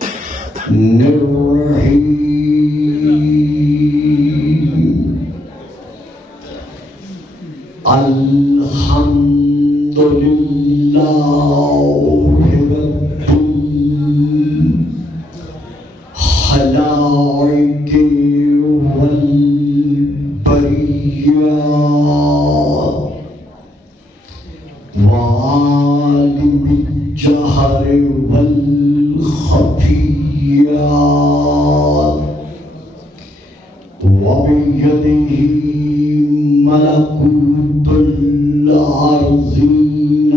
الرحمن الرحيم الحمد لله رب الخلائق والبريات وعالم الجهر والخفيات وبيده ملكوت الأرضين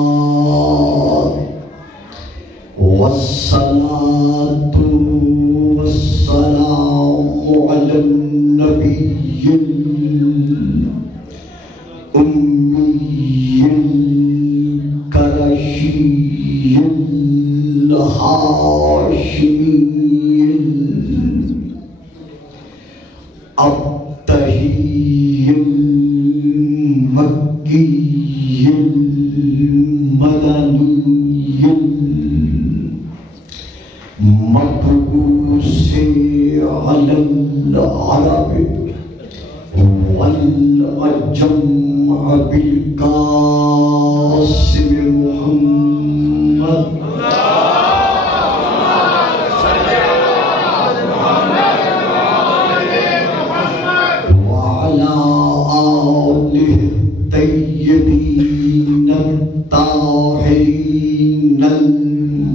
والسماوات والصلاة والسلام على النبي الأمي القرشي الهاشمي الأبتهي المكي المدني المبعوث على العرب والعجم بالقاسم محمد وعلى آله الطيبين الطاهرين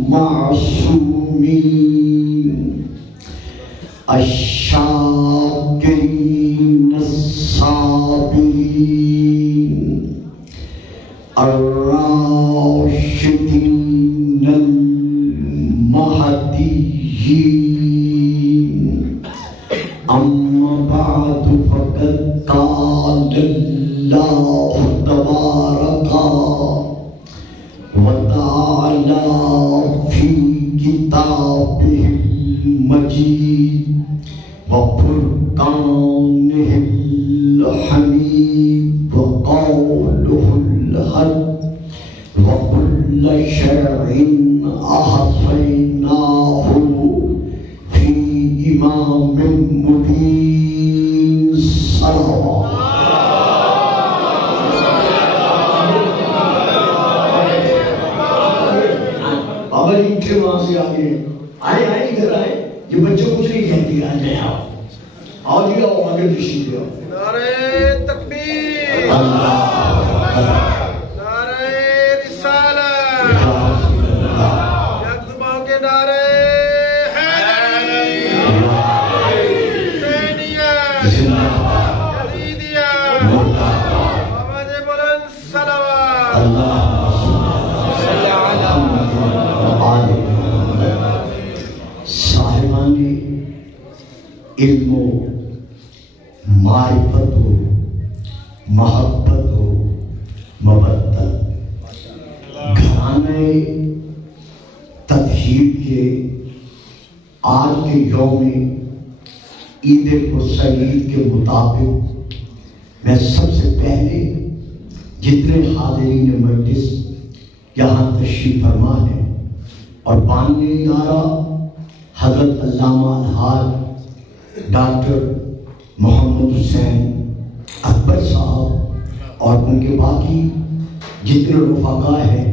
المعصومين الشاكرين الصابرين الراشدين المهديين أما بعد فقد قال الله تبارك وتعالى في كتابه المجيد وفرقانه الحميد وقوله الحق وكل شيء أحصيناه في إمام مبين صلوات بابا انٹھے وہاں سے آگے آئے ادھر آئے یہ بچوں کچھ نہیں کہتی آ جائے آؤ جی آؤ آگے تشریف لے آؤ نعرہ تکبیر اللہ نعرہ رسالت یکزباں کے نعرے حیدری حسینیت یزیدیت آواز بلند صلوات اللہ صاحبان علم و معرفت ہو محبت ہو مودت گھرانے تطہیر کے آج کے یوم عید السعید کے مطابق میں سب سے پہلے جتنے حاضرین مجلس یہاں تشریف فرما ہے اور بانی ادارہ حضرت علامہ الحاج ڈاکٹر محمد حسین اکبر صاحب اور ان کے باقی جتنے رفقا ہیں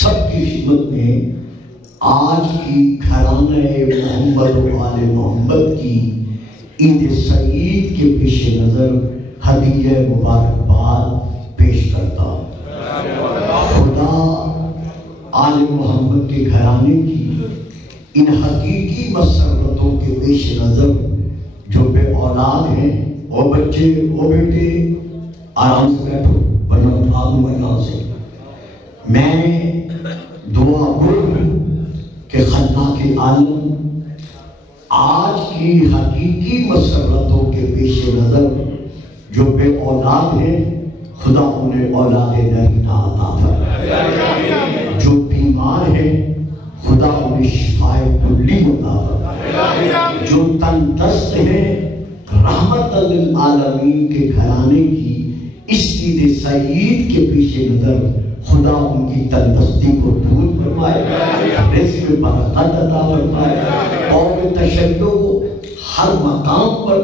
سب کی خدمت میں آج کی گھرانہ محمد و آل محمد کی عید سعید کے پیش نظر ہدیہ مبارکباد پیش کرتا ہوں۔ خدا آل محمد کے گھرانے کی ان حقیقی مسرتوں کے پیش نظر جو بے اولاد ہیں وہ بچے وہ بیٹے آرام سے بیٹھو ورنہ اٹھا دوں یہاں سے میں دعا گو ہوں کہ خلاق عالم آج کی حقیقی مسرتوں کے پیش نظر جو بے اولاد ہیں خدا انہیں اولاد نرینہ عطا فرمائے، جو بیمار ہیں خدا انہیں شفائے کلی عطا فرمائے، جو تندرست ہیں رحمت للعالمین کے گھرانے کی اس عید سعید کے پیش نظر خدا ان کی تندرستی کو دور فرمائے، رزق میں برکت عطا فرمائے، اور تشدد کو ہر مقام پر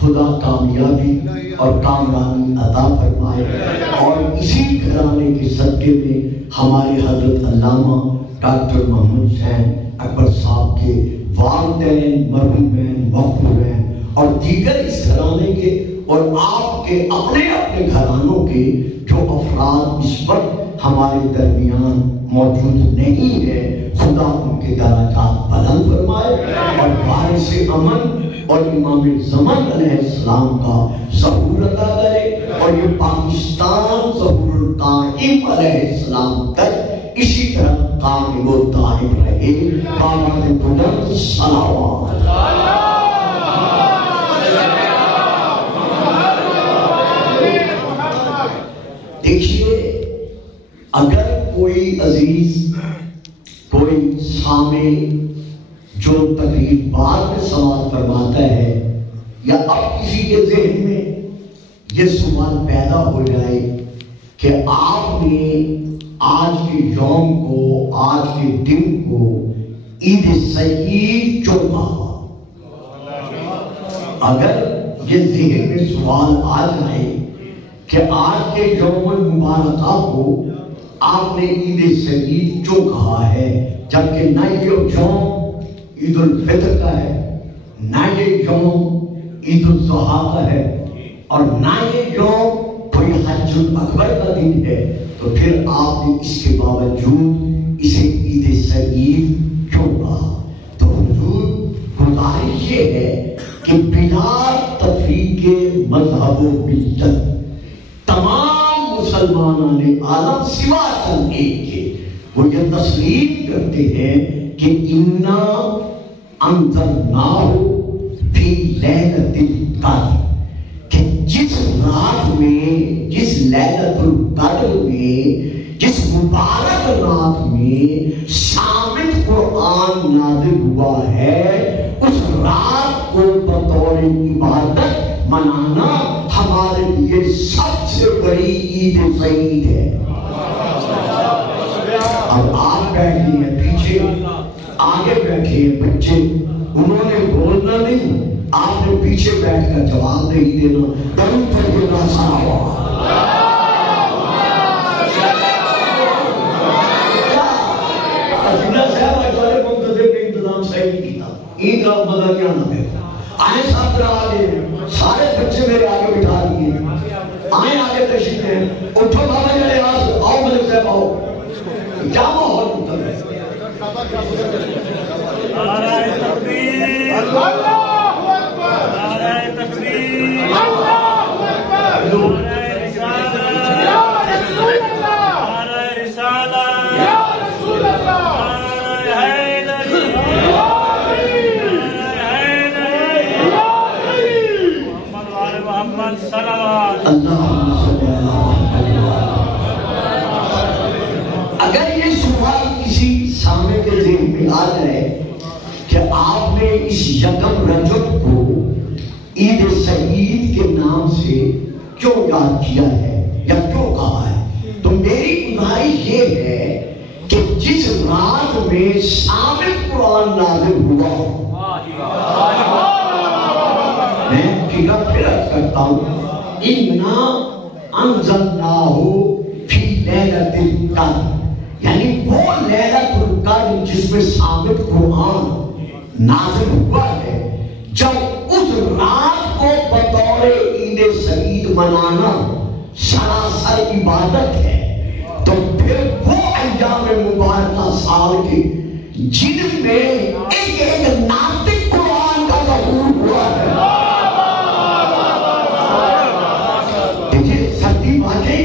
خدا کامیابی اور کامرانی عطا فرمائے۔ اور اسی گھرانے کے صدقے میں ہمارے حضرت علامہ ڈاکٹر محمد حسین اکبر صاحب کے والدین مرحومین مغفورین اور دیگر اس گھرانے کے اور آپ کے اپنے اپنے گھرانوں کے جو افراد اس وقت ہمارے درمیان موجود نہیں ہے، خدا ان کے درجات بلند فرمائے اور وارث امن اور امام زمان علیہ السلام کا ظہور عطا کرے، اور یہ پاکستان ظہور القائم علیہ السلام تک اسی طرح قائم و دائم رہے۔ آواز بلند صلوات۔ دیکھیے، اگر کوئی عزیز، کوئی سامع جو تقریر بعد میں سوال فرماتا ہے، یا اب کسی کے ذہن میں یہ سوال پیدا ہو جائے کہ آپ نے آج کے یوم کو، آج کے دن کو عید سعید کیوں کہا، اگر یہ ذہن میں سوال آ جائے کہ آج کے یوم المبارکہ کو آپ نے عید سعید کیوں کہا ہے، جبکہ نہ یہ یوم عید الفطر کا ہے، نہ یہ یوم عید الاضحیٰ کا ہے، اور نہ یہ یوم کوئی حج الاکبر کا دن ہے، تو پھر آپ نے اس کے باوجود اسے عید سعید کیوں کہا؟ تو حضور گزارش یہ ہے کہ بلا تفریق مذہب و ملت تمام مسلمانوں نے عالم سوا چند ایک کے وہ یہ تسلیم کرتے ہیں کہ انا انزلناہ فی لیلۃ القدر، کہ جس رات میں، جس لیلۃ القدر میں، جس مبارک رات میں ثابت قرآن نازل ہوا ہے، اس رات کو بطور عبادت منانا ہمارے لیے سب سے بڑی عید سعید ہے۔ اب آپ بیٹھے ہیں پیچھے، آگے بیٹھے ہیں بچے، انہوں نے بولنا نہیں، آپ نے پیچھے بیٹھ کر جواب نہیں دینا۔ درود پڑھنا صلوات۔ انتظام صحیح نہیں تھا، عید کا مزہ کیا نہ دے، آئیں ساتھ آگے، سارے بچے میرے آگے بٹھا دیے، آئیں آگے تشریف لیں، اٹھو بابا جی آواز، آؤ ملک صاحب آؤ، کیا ماحول ہوتا ہے؟ نعرہ تکبیر، اللہ اکبر، نعرہ تکبیر، اللہ اکبر، نعرہ رسالت، یا رسول اللہ، نعرہ رسالت، یا رسول اللہ، نعرہ حیدری، محمد صلوات اللہ صلی اگر یہ سوال کسی سامنے کے ذہن میں آ جائے کہ آپ نے اس یکم رجب کو عید سعید کے نام سے کیوں یاد کیا ہے یا کیوں کہا ہے، تو میری گزارش یہ ہے کہ جس رات میں ثابت قرآن نازل ہوا، میں پھر کرتا ہوں، اِنَّا أَنزَلْنَاهُ فِي لَيْلَةِ الْقَدْرِ، یعنی وہ لیلۃ القدر جس میں ثابت قرآن نازل ہوا ہے، جب اس رات کو بطور عید سعید منانا سراسر عبادت ہے، تو پھر وہ ایام مبارکہ سال کے جن میں ایک ایک ناطق قرآن کا ظہور ہوا ہے۔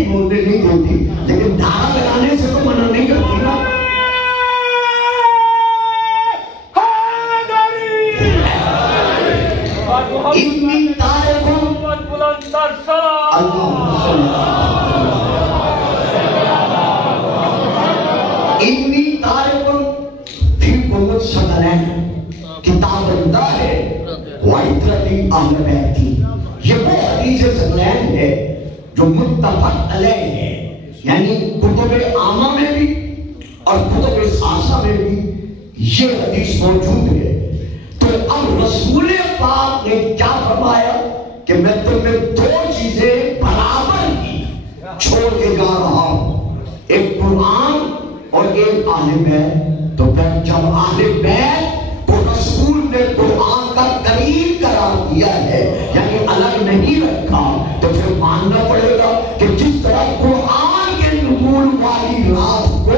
بولنے نہیں دیتی، لیکن نعرہ لگانے سے تو منع نہیں کرتی نا۔ انی تارکن انی تارکن فیکم الثقلین، کتاب اللہ ہے وعطرتی اہل بیتی، حدیث ثقلین ہے جو متفق علیہ ہے، یعنی کتب عامہ میں بھی اور کتب خاصہ میں بھی یہ حدیث موجود ہے۔ تو اب رسول پاک نے کیا فرمایا کہ میں تمہیں دو چیزیں برابر کی چھوڑ کے جا رہا ہوں، ایک قرآن اور ایک اہل بیت۔ تو پھر جب اہل بیت کو رسول نے قرآن کا قریب قرار دیا ہے، یعنی الگ نہیں رکھا، تو پھر ماننا پڑے گا کہ جس طرح قرآن کے نزول والی رات کو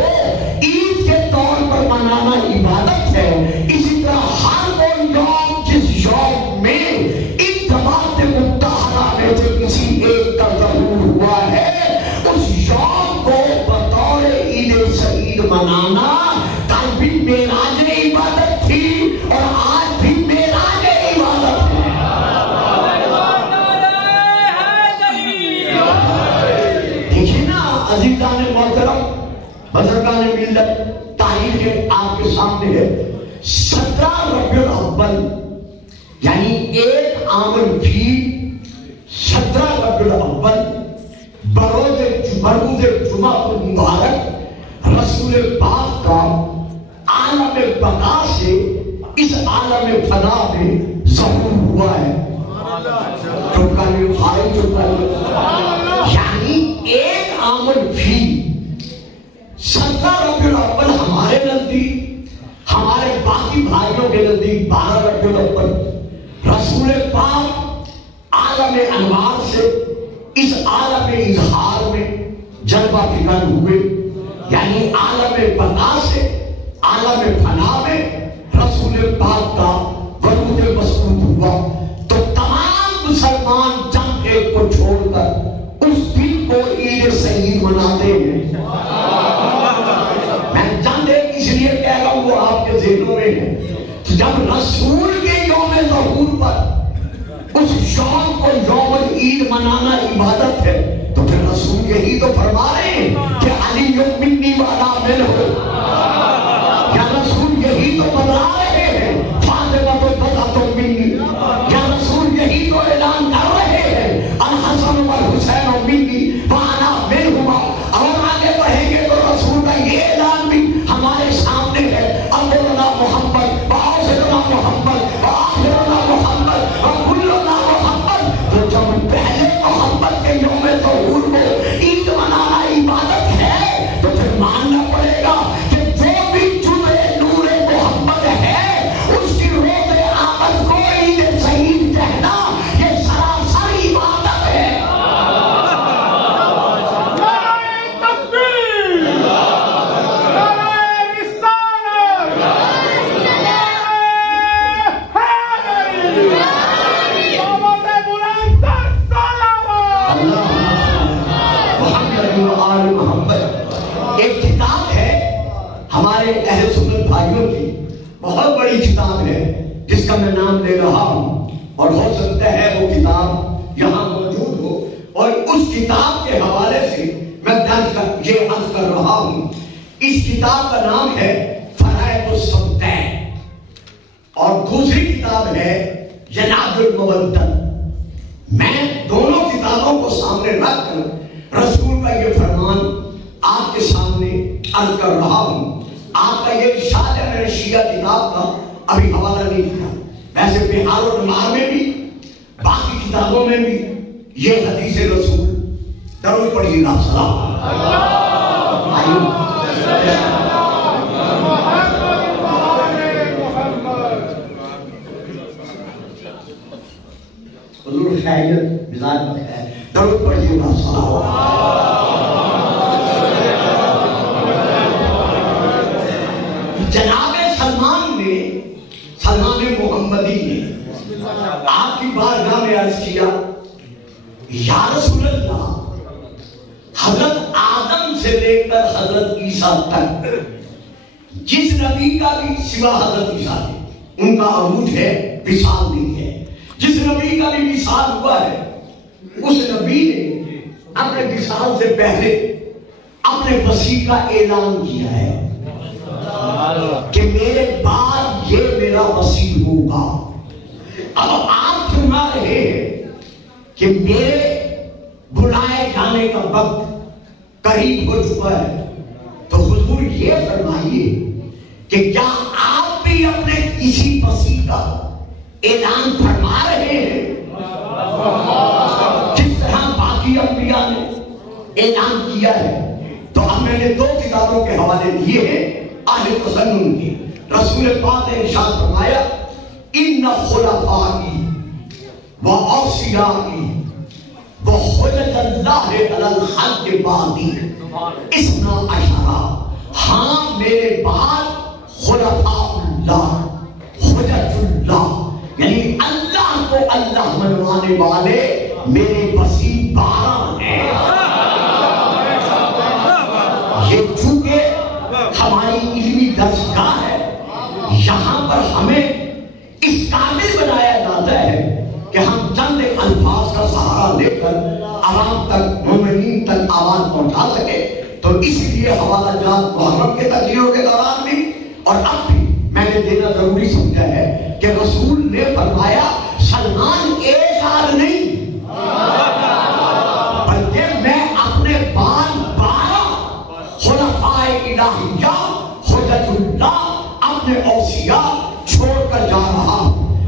عید کے طور پر منانا عبادت ہے، اسی طرح ہر وہ یوم جس یوم میں اتفاق متحدہ میں سے کسی ایک کا ظہور ہوا ہے، اس یوم کو بطور عید سعید منانا کل بھی معراج عبادت تھی اور آج بھی معراج عبادت ہے۔ دیکھیے نا عزیزان محترم، بزرگان ملت، تاریخ آپ کے سامنے ہے۔ 17 ربیع الاول یعنی ایک عامر بھی 17 ربیع الاول بروز جمعہ مبارک رسول پاک کا عالم بقا سے اس عالم فنا میں ظہور ہوا ہے۔ یعنی ایک عامر بھی 17 ربیع الاول ہمارے نزدیک، ہمارے باقی بھائیوں کے نزدیک 12 ربیع الاول رسول پاک عالم انوار سے اس عالم اظہار میں جلوہ فکن ہوئے، یعنی عالم بقا سے عالم فنا میں رسول پاک کا ورود مسعود ہوا۔ تو تمام مسلمان جنگ ایک کو چھوڑ کر اس دن کو عید سعید مناتے ہیں۔ میں جنگ ایک اس لیے کہہ رہا ہوں، وہ آپ کے ذہنوں میں ہے۔ جب رسول کے یوم ظہور پر اس یوم کو یوم عید منانا عبادت ہے، تو پھر رسول یہی تو فرما رہے ہیں کہ علی منی والا من ہو، یا رسول یہی تو بتا رہے ہیں فاطمہ تو بتا تو منی، یا رسول یہی تو اعلان کر رہے ہیں الحسن والحسین منی وانا منہما۔ اور آگے بڑھیں گے تو رسول کا یہ اعلان بھی ہمارے سامنے ہے، اولنا محمد وآخرنا محمد وآخرنا محمد وکلنا محمد۔ تو جب پہلے محمد کے یوم ظہور کو عید منانا عبادت ہے، تو پھر ماننا پڑے گا کہ جو بھی جمعہ نور محمد ہے اس کی روز آمد کو عید سعید کہنا یہ سراسر عبادت ہے۔ ایک کتاب ہے ہمارے اہل سنت بھائیوں کی، بہت بڑی کتاب ہے جس کا میں نام لے رہا ہوں، اور ہو سکتا ہے وہ کتاب یہاں موجود ہو، اور اس کتاب کے حوالے سے میں یہ عرض کر رہا ہوں۔ اس کتاب کا نام ہے فرائض الصمتین، اور دوسری کتاب ہے یناد المودۃ۔ میں دونوں کتابوں کو سامنے رکھ کر رسول کا یہ فرمان آپ کے سامنے عرض کر رہا ہوں۔ آپ کا یہ ارشاد ہے، میں نے شیعہ کتاب کا ابھی حوالہ نہیں دیا، ویسے بہار و نمار میں بھی باقی کتابوں میں بھی یہ حدیث رسول درود پڑھیے گا سلام حضور خیریت مزاج میں ہے، درود پڑھیے گا سلام۔ جناب سلمان محمدی نے آپ کی بارگاہ میں عرض کیا، یا رسول اللہ، حضرت آدم سے لے کر حضرت عیسیٰ تک جس نبی کا بھی سوا حضرت عیسیٰ ہے ان کا عروج ہے، وصال نہیں ہے۔ جس نبی کا بھی وصال ہوا ہے اس نبی نے اپنے وصال سے پہلے اپنے مسیح کا اعلان کیا ہے کہ میرے بعد یہ میرا مسیح ہوگا۔ اب آپ فرما رہے ہیں کہ میرے بلائے جانے کا وقت قریب ہو چکا ہے، تو حضور یہ فرمائیے کہ کیا آپ بھی اپنے کسی مسیح کا اعلان فرما رہے ہیں جس طرح باقی انبیاء نے اعلان کیا ہے؟ تو اب میں نے 2 کتابوں کے حوالے دیے ہیں اہل تسنن کے۔ رسول پاک نے ارشاد فرمایا ان خلفائی و اوصیائی و حجت اللہ علی الخلق بعدی اثنا عشرہ، ہاں میرے بعد خلفاء اللہ، حجت اللہ یعنی اللہ کو اللہ منوانے والے میرے وسیع 12 ہیں۔ یہ چونکہ ہماری علمی درسگاہ ہے، یہاں پر ہمیں اس قابل بنایا جاتا ہے کہ ہم چند الفاظ کا سہارا لے کر عوام تک، مومنین تک آواز پہنچا سکے۔ تو اسی لیے حوالہ جات محرم کے تقریروں کے دوران بھی اور اب بھی میں نے دینا ضروری سمجھا ہے کہ رسول نے فرمایا سلمان ایک آدھ نہیں بلکہ میں اپنے بعد 12 خلفاء الہیہ حجت اللہ اپنے اوصیاء چھوڑ کر جا رہا۔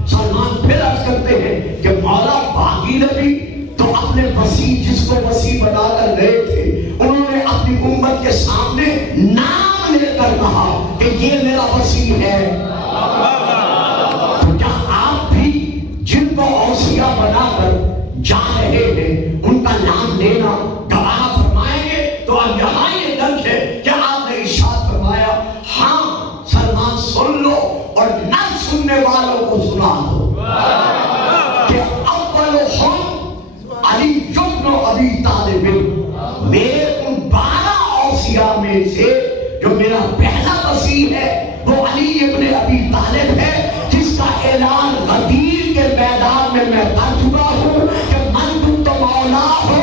سلمان پھر عرض کرتے ہیں کہ مولا باقی نبی تو اپنے وسیع جس کو وسیع بنا کر گئے تھے انہوں نے اپنی امت کے سامنے نام لے کر کہا کہ یہ میرا وسیع ہے۔ تو کیا آپ بھی جن کو اوصیاء بنا کر جا رہے ہیں ان کا نام لینا گواہ فرمائیں گے؟ تو اب یہاں یہ درج ہے کہ آپ نے ارشاد فرمایا ہاں سلمان سن لو اور نہ سننے والوں کو سنا دو کہ اولہم علی بن ابی طالب، میرے ان 12 اوصیاء میں سے جو میرا پہلا وسیع ہے وہ علی ابن ابی طالب ہے، جس کا اعلان غدیر کے میدان میں کر چکا ہوں کہ من کنت مولا ہو۔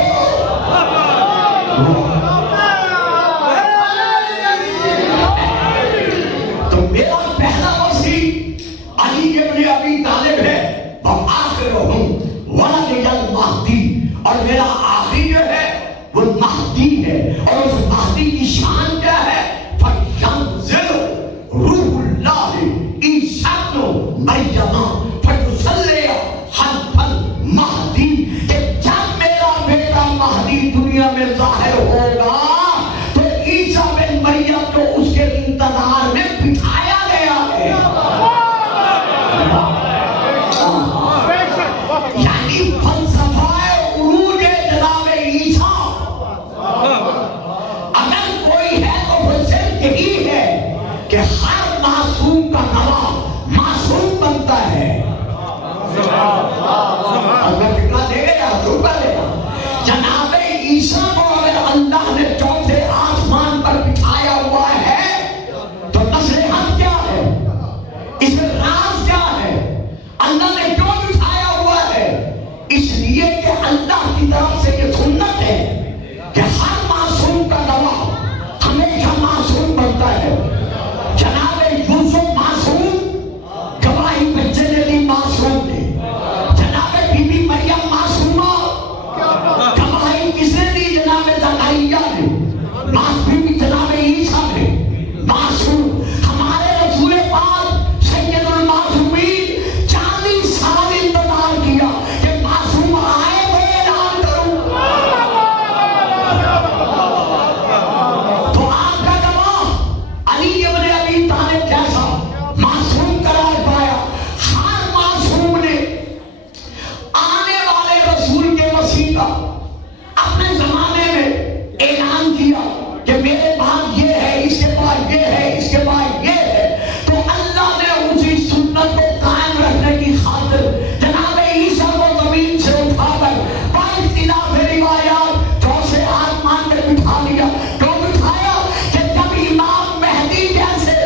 تو میرا پہلا وسیع علی ابن ابی طالب ہے، وآخرہم ولد المہدی، اور میرا آخری جو ہے وہ مہدی ہے، اور اس مہدی کی شان کیا ہے؟ فَيَنزِلُ روح اللہ عیسیٰ ابن مریم فَيُصَلِّي خلف المہدی، کہ جب میرا بیٹا مہدی دنیا میں ظاہر ہوگا تو عیسیٰ بن مریم کو اس کے انتظار میں بٹھایا گیا ہے۔ یعنی فلسفہ عروج جناب عیسیٰ اگر کوئی ہے تو وہ صرف یہی ہے کہ ہر معصوم کا گواہ معصوم بنتا ہے۔ اگر فکرہ دے گا یا چھوٹا دے گا، جناب عیسیٰ کو اگر اللہ نے چوتھے آسمان پر بٹھایا ہوا ہے تو نصیحت کیا ہے؟ اس میں راز کیا ہے؟ اللہ نے کیوں بٹھایا ہوا ہے؟ اس لیے کہ اللہ کی طرف سے یہ سنت ہے کہ ہر معصوم کا گواہ ہمیشہ معصوم بنتا ہے۔ جناب یوسف معصوم، گواہی بچے نے دی معصوم نے۔ جناب بی بی مریم معصومہ، گواہی کس نے دی؟ جناب زکریا نے۔ معصوم جناب عیسیٰ نے معصوم۔ ہمارے رسول پاک سید المعصومین 40 سال انتظار کیا کہ معصوم آئے تو اعلان کروں۔ تو آپ کا گواہ علی ابن ابی طالب جیسا معصوم قرار پایا۔ ہر معصوم نے آنے والے رسول کے وسیع کا اپنے زمانے میں اعلان کیا کہ میرے بعد یہ ہے، اس کے بعد یہ ہے، اس کے بعد یہ ہے۔ تو اللہ نے اسی سنت کو قائم رکھنے کی خاطر جناب عیسیٰ کو زمین سے اٹھا کر باختلاف روایات چوتھے آسمان میں بٹھا دیا۔ کیوں بٹھایا؟ کہ جب امام مہدی جیسے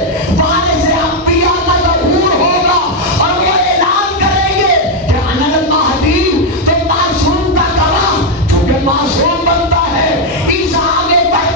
وارث انبیاء کا ظہور ہوگا اور وہ اعلان کریں گے کہ انا المہدی، تو معصوم کا گواہ چونکہ معصوم بنتا ہے، عیسیٰ آگے بڑھ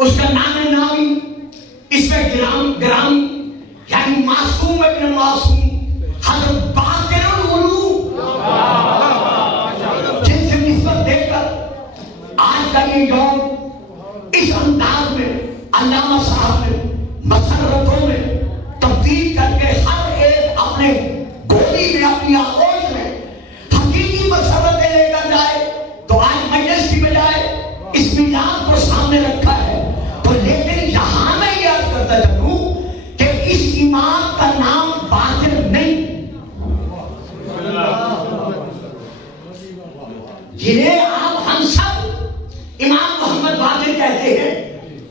اس کا نام نامی اس میں گرام یعنی معصوم ابن معصوم حضرت باقر العلوم جن سے نسبت دے کر آج کا یہ یوم اس انداز میں علامہ صاحب نے مسرتوں میں تبدیل کر کے ہر ایک اپنے گولی میں اپنی آغوش میں حقیقی مسرتیں لے کر جائے تو آج مجلس کی بجائے اس میلاد کو سامنے رکھا ہے. تو لیکن یہاں میں یہ عرض کرتا چلوں کہ اس امام کا نام باقر نہیں، جنہیں آپ ہم سب امام محمد باقر کہتے ہیں،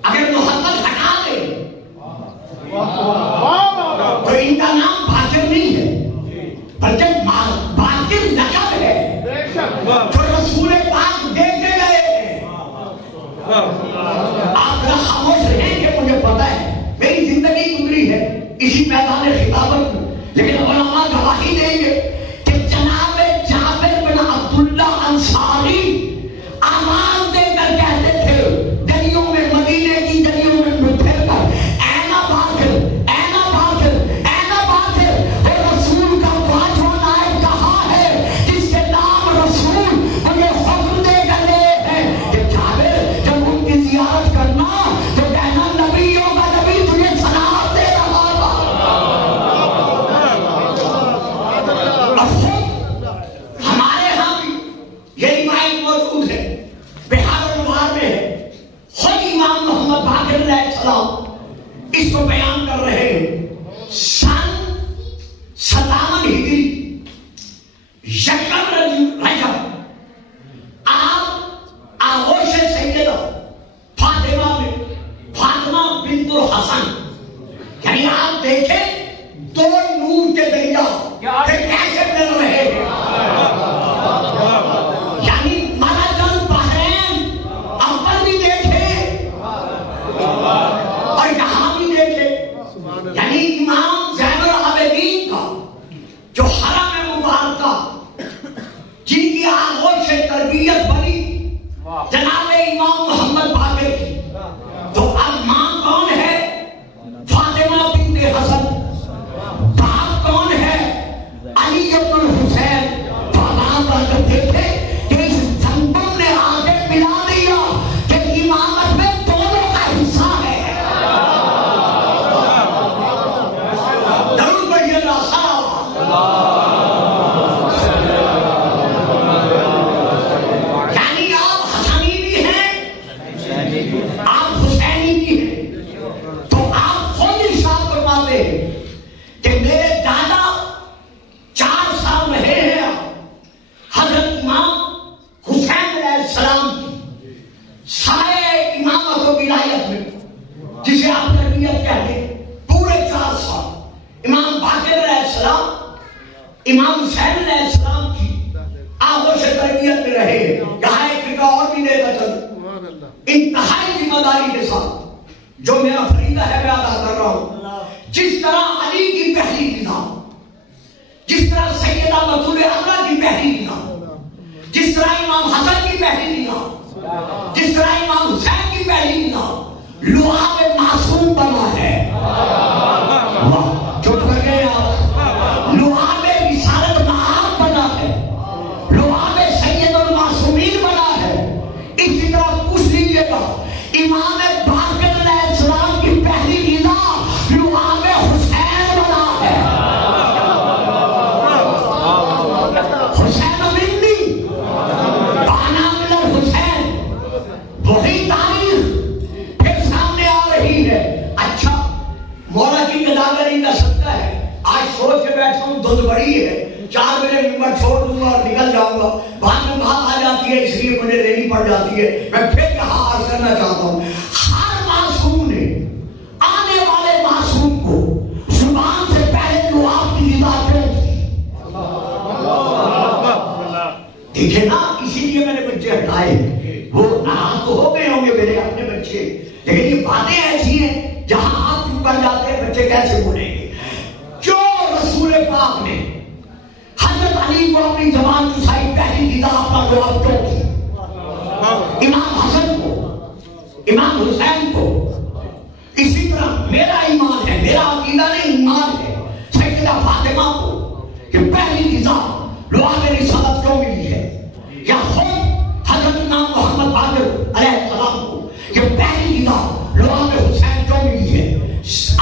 اگر محمد ہٹا دیں تو ان کا نام باقر نہیں ہے بلکہ باقر لقب ہے جو رسول پاک دیتے گئے ہیں. آپ ذرا خاموش رہیں کہ مجھے پتا ہے میری زندگی گزری ہے اسی میدان خطابت میں، لیکن علماء گواہی دیں گے کہ جناب جابر بن عبداللہ انصاری امان دے کر کہتے تھے گلیوں میں مدینے کی گلیوں میں پھر کر اینا باقر اینا باقر اینا باقر. اور رسول کا پانچواں نائب کہاں ہے جس کے نام رسول انہیں حکم دے کر لے ہیں کہ جابر جب ان کی زیارت کرنا تو کہنا نبیوں کا نبی تجھے سلام دے رہا تھا. ہمارے ہاں بھی یہ روایت موجود ہے، بہار الانوار میں ہے، خود امام محمد باقر علیہ السلام اس کو بیان کر رہے ہیں. سن 57 ہجری یکم رجب آپ آغوش سیدہ فاطمہ میں فاطمہ بنت الحسن، یعنی آپ دیکھیں دو نور کے دریا کیسے مل رہے ہیں، یعنی مرج البحرین اول بھی دیکھے اور یہاں بھی دیکھے. یعنی امام زین العابدین کا جو حرم مبارکہ جن کی آغوش سے تربیت بنی جناب امام محمد باقر کی، تو اب ماں کون ہے؟ فاطمہ بنت حسن. باپ کون ہے؟ علی بن الحسین. تو آپ اگر دیکھے کہ اس سنگم نے آگے ملا دیا کہ امامت میں دونوں کا حصہ ہے. ضرور پڑھیے گا یعنی آپ حسنی بھی ہیں آپ حسینی بھی ہیں. تو آپ خود ارشاد فرماتے ہیں کہ میرے دادا 4 سال رہے ہیں حضرت امام حسین علیہ السلام کی سائے امامت و ولایت میں، جسے آپ تربیت کہتے ہیں. پورے 4 سال امام باقر علیہ السلام امام حسین علیہ السلام کی آغوش تربیت میں رہے. یہاں ایک فکر اور بھی دیتا چلوں، انتہائی ذمہ داری کے ساتھ جو میرا فریضہ ہے میں ادا کر رہا ہوں. جس طرح علی کی پہلی نگاہ، جس طرح سیدہ بطول اعلیٰ کی پہلی نگاہ، جس طرح امام حسن کی پہلی نگاہ، جس طرح امام حسین کی پہلی نگاہ لعاب معصوم بنا ہے. چپ کر گئے آپ. لعاب رسالت معاب بنا ہے، لعاب سید المعصومین بنا ہے. اسی طرح پوچھ لیجیے گا امام باقر علیہ السلام کی پہلی نگاہ لعاب حسین بنا ہے. حسین امینی بانا من الحسین، وہی تاریخ پھر سامنے آ رہی ہے. اچھا مولا کی گداگری کا صدقہ ہے، آج سوچ کے بیٹھا ہوں دھند بڑی ہے، 4 بجے ممبر چھوڑ دوں گا اور نکل جاؤں گا. بعد میں بات آ جاتی ہے اس لیے مجھے لینی پڑ جاتی ہے. میں پھر یہاں عرض کرنا کرنا چاہتا ہوں، ہر معصوم نے آنے والے معصوم کو زبان سے پہلے لعاب کی غذا کیوں تھی؟ دیکھیں نا، اسی لیے میں نے بچے ہٹائے، وہ ناراض تو ہو گئے ہوں گے میرے اپنے بچے، لیکن یہ باتیں ایسی ہیں جہاں آپ چپ کر جاتے ہیں بچے کیسے بولیں گے؟ کیوں رسول پاک نے حضرت علی کو اپنی زبان چسائی، پہلی غذا اپنا لعاب کیوں تھی؟ امام حسن کو، امام حسین کو، اسی طرح میرا ایمان ہے، میرا عقیدہ نہیں ایمان ہے، سیدہ فاطمہ کو کہ پہلی غذا لعاب رسالت کیوں ملی ہے، یا خود حضرت امام محمد باقر علیہ السلام کو کہ پہلی غذا لعاب حسین کیوں ملی ہے۔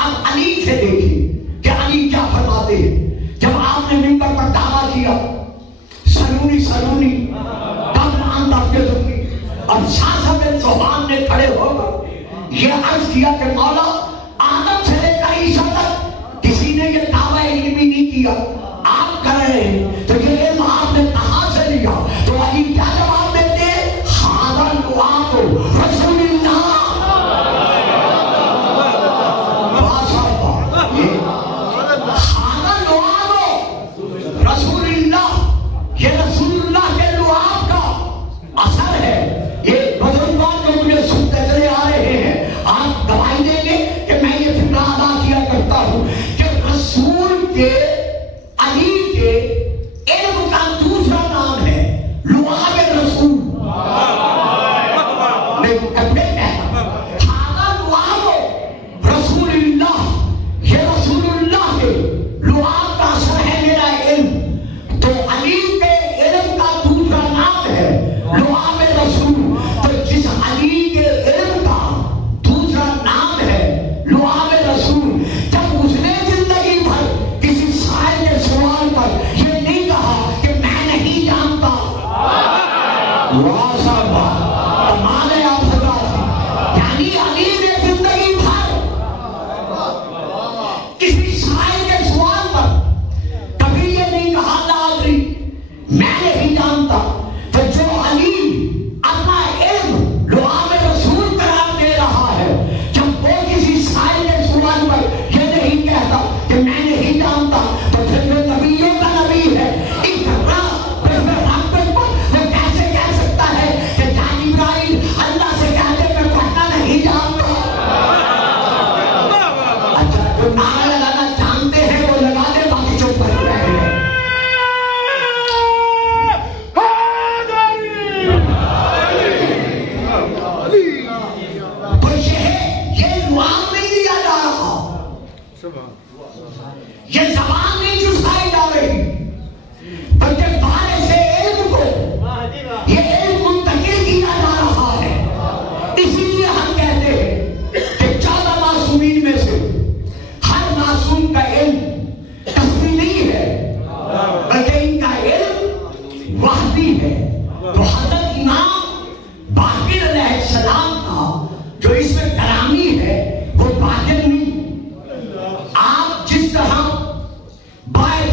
اب علی سے دیکھیں کہ علی کیا فرماتے ہیں، جب آپ نے منبر پر دعویٰ کیا سلونی سلونی قبل ان تفقدونی، اور شاہ بن صوبان نے کھڑے ہو کر یہ عرض کیا کہ مولا آدم سے لے کر عیسیٰ تک کسی نے یہ دعویٰ علمی نہیں کیا، آپ کر رہے ہیں، تو یہ علم آپ نے کہاں سے لیا؟ تو علی کیا جواب دیتے ہیں؟ ہذا لعاب رسول اللہ، ہذا لعاب رسول اللہ، یہ رسول اللہ کے لعاب کا اثر ہے۔ یہ بزرگان جو مجھے سنتے چلے آ رہے ہیں، آپ گواہی دیں گے کہ میں یہ فکرہ ادا کیا کرتا ہوں کہ رسول کے، علی کے علم کا دوسرا نام ہے لعاب رسول۔ میں کبھی کہتا ہذا لعاب رسول اللہ، یہ رسول اللہ کے لعاب کا اثر ہے میرا علم، تو علی کے علم کا دوسرا نام ہے لعاب رسول۔ تو جس علی کے علم کا دوسرا نام ہے لعاب رسول، جب اس نے زندگی بھر کسی سائل کے سوال پر یہ نہیں کہا کہ میں نہیں جانتا، واہ صاحب کمال ہے آپ حضرات، یعنی علی نے زندگی بھر کسی سائل کے سوال پر کبھی یہ نہیں کہا لا ادری، میں نہیں جانتا۔ تو جو علی اپنا علم لعاب رسول قرار دے رہا ہے، جب وہ کسی سائل کے سوال پر یہ نہیں کہتا کہ میں نہیں جانتا، تو پھر وہ نبیوں کا نبی ہے۔ اقرا باسم ربک، وہ کیسے کہہ سکتا ہے کہ جان ابراہیم اللہ سے کہتے میں پڑھنا نہیں جانتا؟ اچھا جو نعرہ لگانا جانتے ہیں وہ لگا دے، باقی چپ کر رہے ہیں۔ تو یہ لعاب نہیں دیا جا رہا، یہ زبان نہیں چسائی جا رہی، بلکہ بارے سے علم کو یہ علم منتقل کیا جا رہا ہے۔ اسی لیے ہم کہتے ہیں کہ 14 معصومین میں سے ہر معصوم کا علم کسبی نہیں ہے، بلکہ ان کا علم وحدی ہے۔ تو حضرت امام باقر علیہ السلام کا جو اس میں کلامی ہے وہ باطل نہیں، آپ جس طرح باعث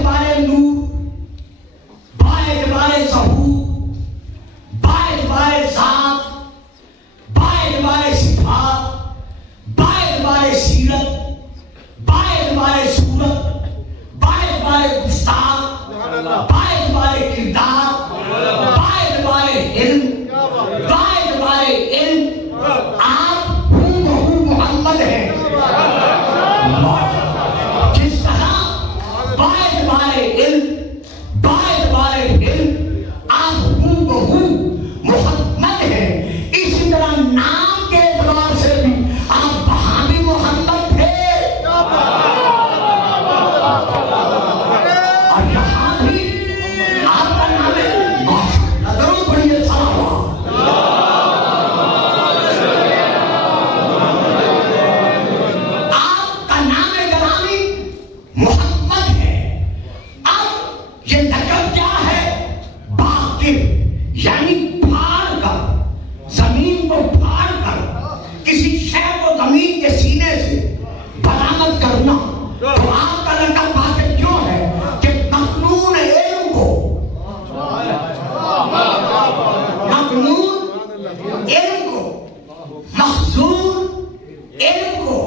علم کو،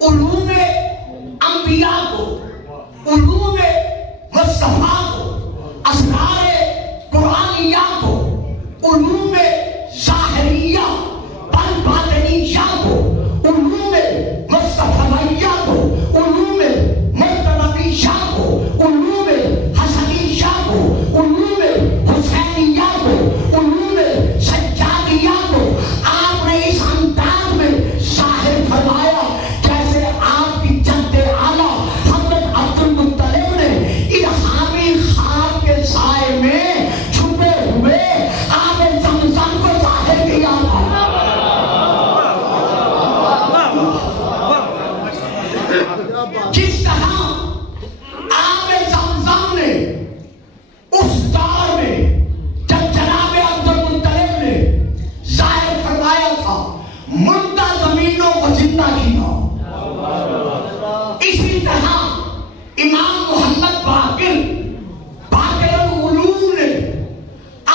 علوم انبیاء کو، علوم مصطفیٰ کو، اسرار قرآنیہ کو، علوم ظاہریہ بل باطنیہ کو، علوم مصطفیٰ کو، علوم مرتضویہ کو، علوم حسنیہ کو، علوم حسینیہ کو، علوم سجادیہ کو آپ نے اس انداز میں ظاہر فرمایا جیسے آپ کی جد اعلیٰ حضرت عبد المطلب نے الہامی خواب کے سائے میں چھپے ہوئے آب زمزم کو ظاہر کیا تھا۔ جس طرح آب زمزم نے اس دور میں جب جناب عبد المطلب نے ظاہر فرمایا تھا مردہ زمینوں کو زندہ کیا، اسی طرح امام محمد باقر العلوم نے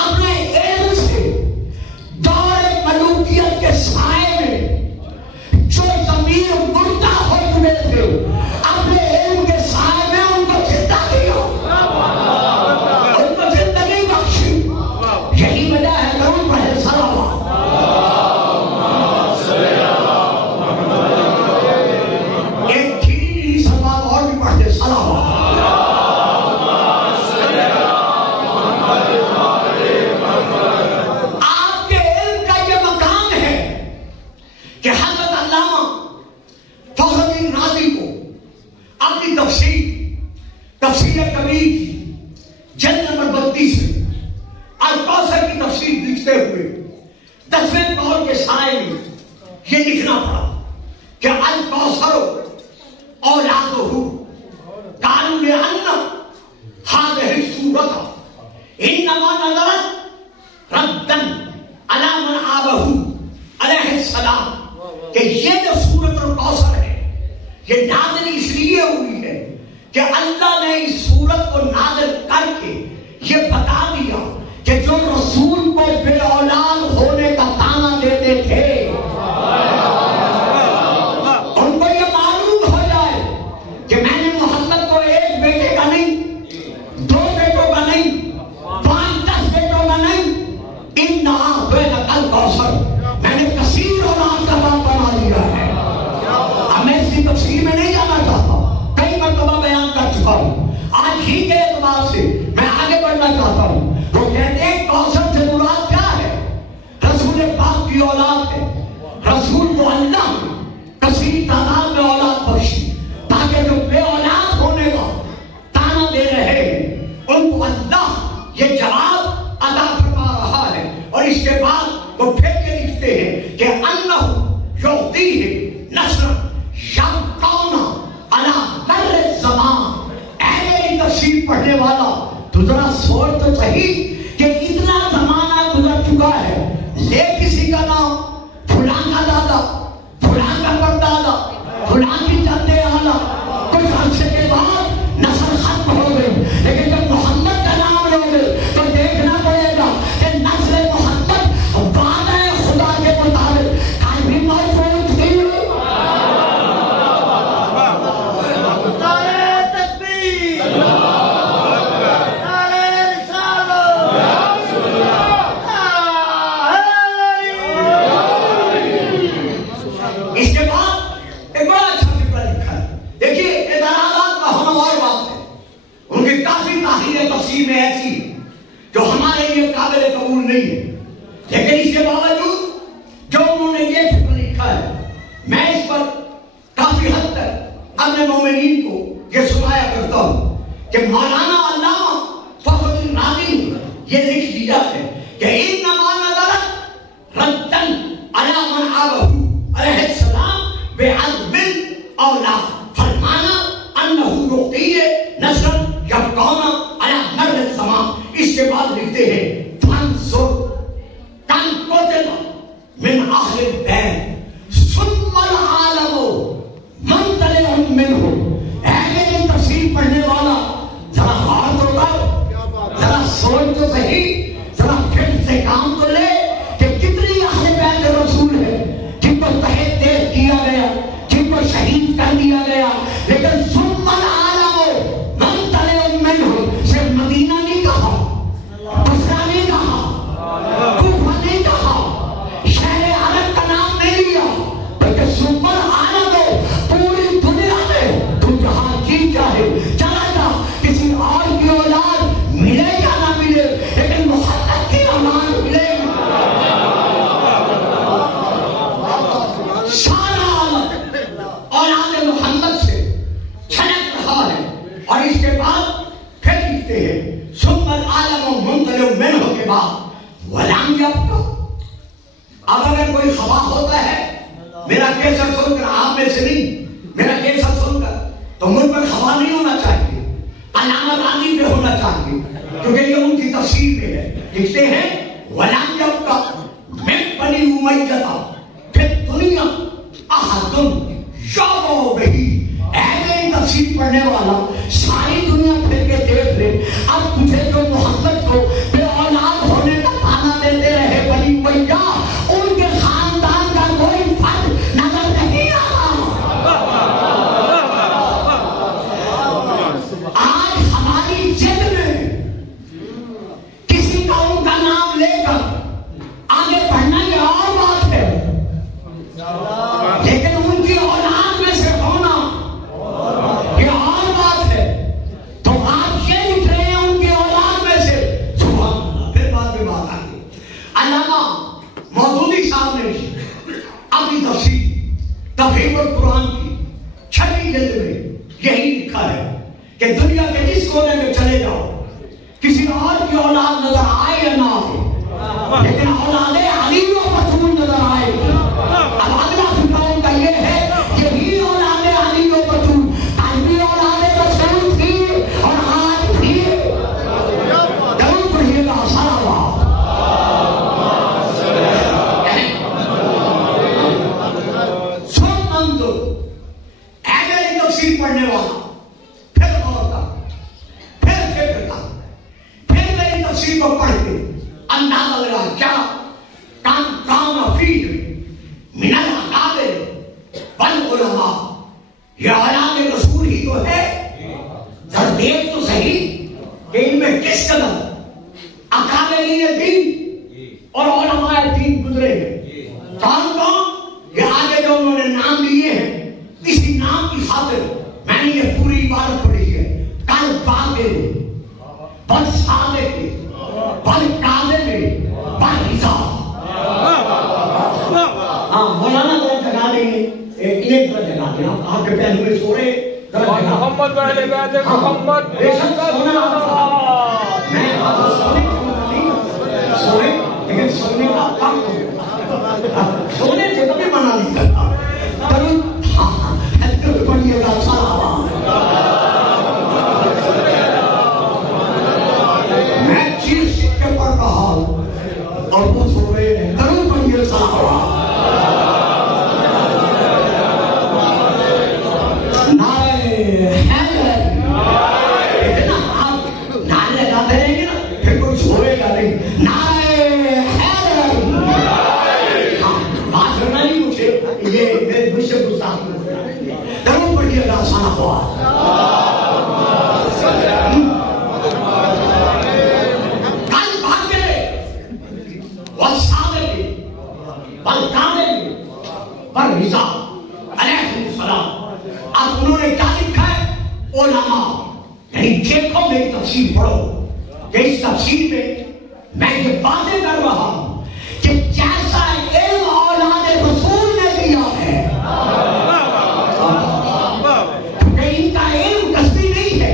اپنے علم سے دور ملوکیت کے سائے میں جو ضمیر مردہ ہو چکے تھے اپنے علم کے سائے میں ان کو زندہ کیا، ان کو زندگی بخشی۔ یہی وجہ ہے درود پڑھے صلوات۔ ایک دھیری صلوات اور بھی پڑھتے صلوات۔ آپ کے علم کا یہ مقام ہے کہ حضرت علامہ فخر الدین رازی کو اپنی تفسیر کبیر کی جلد نمبر 32 میں الکوثر کی تفسیر لکھتے ہوئے 10ویں دور کے سائے میں یہ لکھنا پڑا کہ الکوثر اولادہ قالوا لأن هذه السورة انما نزلت ردا على من آبه علیہ السلام، کہ یہ جو سورۃ الکوثر ہے یہ نازل اس لیے ہوئی ہے کہ اللہ نے اس سورت کو نازل کر کے یہ بتا دیا کہ جو رسول کو بے اولاد ہونے کا طعنہ دیتے تھے ان کو یہ معلوم ہو جائے کہ میں نے محمد کو ایک بیٹے کا نہیں، 2 بیٹوں کا نہیں، 5-10 بیٹوں کا نہیں، اِنَّا أَعْطَيْنَاكَ الْكَوْثَرَ، میں نے کثیر اولاد کا باپ بنا دیا ہے۔ اب میں اس کی تفسیر میں نہیں جانا چاہتا، کئی مرتبہ بیان کر چکا ہوں، آج ہی کے اعتبار سے میں آگے بڑھنا چاہتا ہوں۔ وہ کہتے ہیں کوثر سے مراد کیا ہے؟ رسول پاک کی اولاد ہے، رسول کو اللہ کثیر تعداد میں اولاد بخشی تاکہ جو بے اولاد ہونے کا طعنہ دے رہے ہیں ان کو اللہ یہ جواب عطا فرما رہا ہے۔ اور اس کے بعد وہ پھر کے لکھتے ہیں کہ اللہ یعطیہ نصر یبقون علی مر الزمان۔ اے میری تفسیر پڑھنے والا تو ذرا سوچ تو صحیح کہ اتنا زمانہ گزر چکا ہے، لے کسی کا نام، فلاں کا دادا، فلاں کا پردادا، فلاں کی جد اعلیٰ، کچھ عرصے کے بعد نسل ختم ہو گئی، لیکن جب محمد کا نام لو گے تو دیکھنا پڑے گا کہ نسل محمد وعدہ خدا کے مطابق کل بھی موجود تھی۔ اس کے بعد ایک بڑا اچھا فکرہ لکھا ہے، دیکھیے اعتراضات کا ہونا اور بات ہے، ان کی کافی تحریر تفسیر میں ایسی جو ہمارے لیے قابل قبول نہیں ہے، لیکن اس کے باوجود جو انہوں نے یہ فکر لکھا ہے میں اس پر کافی حد تک اپنے مومنین کو یہ سنایا کرتا ہوں کہ مولانا علامہ فخر الدین رازی نے یہ لکھ دیا ہے کہ انما نزلت ردا علی من آبہ علیہ السلام بعزم اولاد، فرمانا انہ یعطیہ نصر یبقون علی مر الزمان۔ اس کے بعد لکھتے ہیں فانظر کم قتل من اہل البیت ثم العالم منطلع منہ۔ اے میری تفسیر پڑھنے والا ذرا غور تو کر، ذرا سوچ تو صحیح، ذرا پھر سے کام تو لے کہ کتنی اہل بیت رسول ہے جن کو تحت دیکھ کیا گیا سارا عالم اولاد محمد سے چھلک رہا ہے. اور اس کے بعد پھر لکھتے ہیں ثم العالم منطلع منہ کے بعد ولم یبقى. اب اگر کوئی خفا ہوتا ہے میرا کیسر سن کر، آپ میں سے نہیں، میرا کیسر سن کر، تو مجھ پر خفا نہیں ہونا چاہیے، علامت آدمی پہ ہونا چاہیے، کیونکہ یہ ان کی تفسیر میں ہے. لکھتے ہیں وَلَمْ يَبْقَ مِنْ بَنِي أُمَيَّةَ فِي الدُّنْيَا أَحَدٌ يَعْبَأُ بِهِ. اے میری تفسیر پڑھنے والا، ساری دنیا پھر کے دیکھ لے، اب تجھے جو محمد کو بے اولاد ہونے کا تانا دیتے رہے بنی امیہ، ان کے خاندان کا کوئی فرق نظر نہیں آ رہا. آج ہماری جد میں کسی قوم کا نام لے کر آگے بڑھنا یہ اور بات ہے، لیکن ان کی اولاد میں سے ہونا یہ اور بات ہے. تو آپ یہ لکھ رہے ہیں ان کی اولاد میں سے، سبحان اللہ. پھر بعد میں بات آئی علامہ مودودی صاحب نے اپنی تفہیم القرآن کی 6ویں جلد میں یہی لکھا ہے کہ دنیا کے اس کونے میں چلے جاؤ، کسی اور کی اولاد نظر آئے یا نہ آئے، لیکن اولاد علی و بطول نظر آئے گی. اب اگلا فکر ان کا یہ ہے، یہی اولاد علی و بطول بھی اولاد رسول تھی اور آج بھی. ضرور پڑھیے گا صلوات. سن منظور اے میری تفسیر پڑھنے والا، پھر غور کر، پھر فکر کر، پھر میری تفسیر کو پڑھ کے اندازہ لگا کیا کام فیہ من العقابر والعلماء. یہ اولاد رسول ہی تو ہے. ذرا دیکھ تو صحیح کہ ان میں کس قدر اکابرین دین اور علماء دین گزرے ہیں. کون کون؟ یہ آگے جو انہوں نے نام لیے ہیں، اسی نام کی خاطر میں نے یہ پوری عبارت پڑھی ہے. کل باغر بل صادق بل کاذب بل حساب. ہاں مولانا ذرا جگا دیں گے، انہیں ذرا جگا دیں. آپ کے پہلے میں سو رہے محمد والے بیت محمد بے شک سونا میں سونے، لیکن سونے کا وقت ہو، سونے سے کبھی منع نہیں کرتا. پڑھیے گا صلوات. میں چیز کے پڑھ رہا ہوں اور وہ سو رہے ہیں. ضرور پڑھیے صلوات. اب انہوں نے کیا لکھا ہے؟ علماء. یعنی دیکھو میری تفسیر پڑھو کہ اس تفسیر میں میں یہ باتیں کر رہا ہوں کہ جیسا علم اولاد رسول نے دیا ہے، کیونکہ ان کا علم کسبی نہیں ہے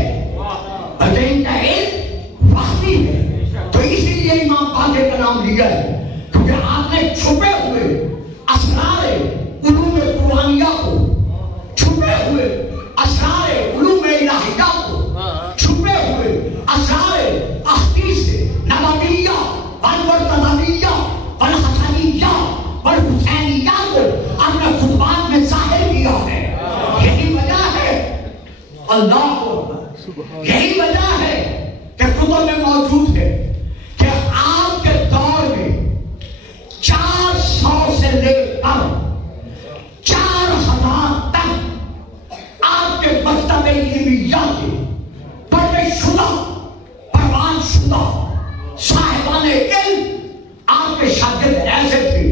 بلکہ ان کا علم وحی ہے. تو اسی لیے امام باقر کا نام لیا ہے، کیونکہ آپ نے چھپے ہوئے اسرار علوم قرآنیہ کو، چھپے ہوئے اسرار علوم الہیہ کو، چھپے ہوئے اسرار احادیث نبویہ والمرتضویہ والحسنیہ والحسینیہ کو اپنے خطبات میں ظاہر کیا ہے. یہی وجہ ہے، اللہ اکبر، یہی وجہ ہے کہ کتب میں موجود ہے کہ آپ کے دور میں 400 سے لے کر 4000 تک آپ کے مکتب علمیہ کے پرورش شدہ، پروان شدہ صاحبان علم آپ کے شاگرد ایسے تھے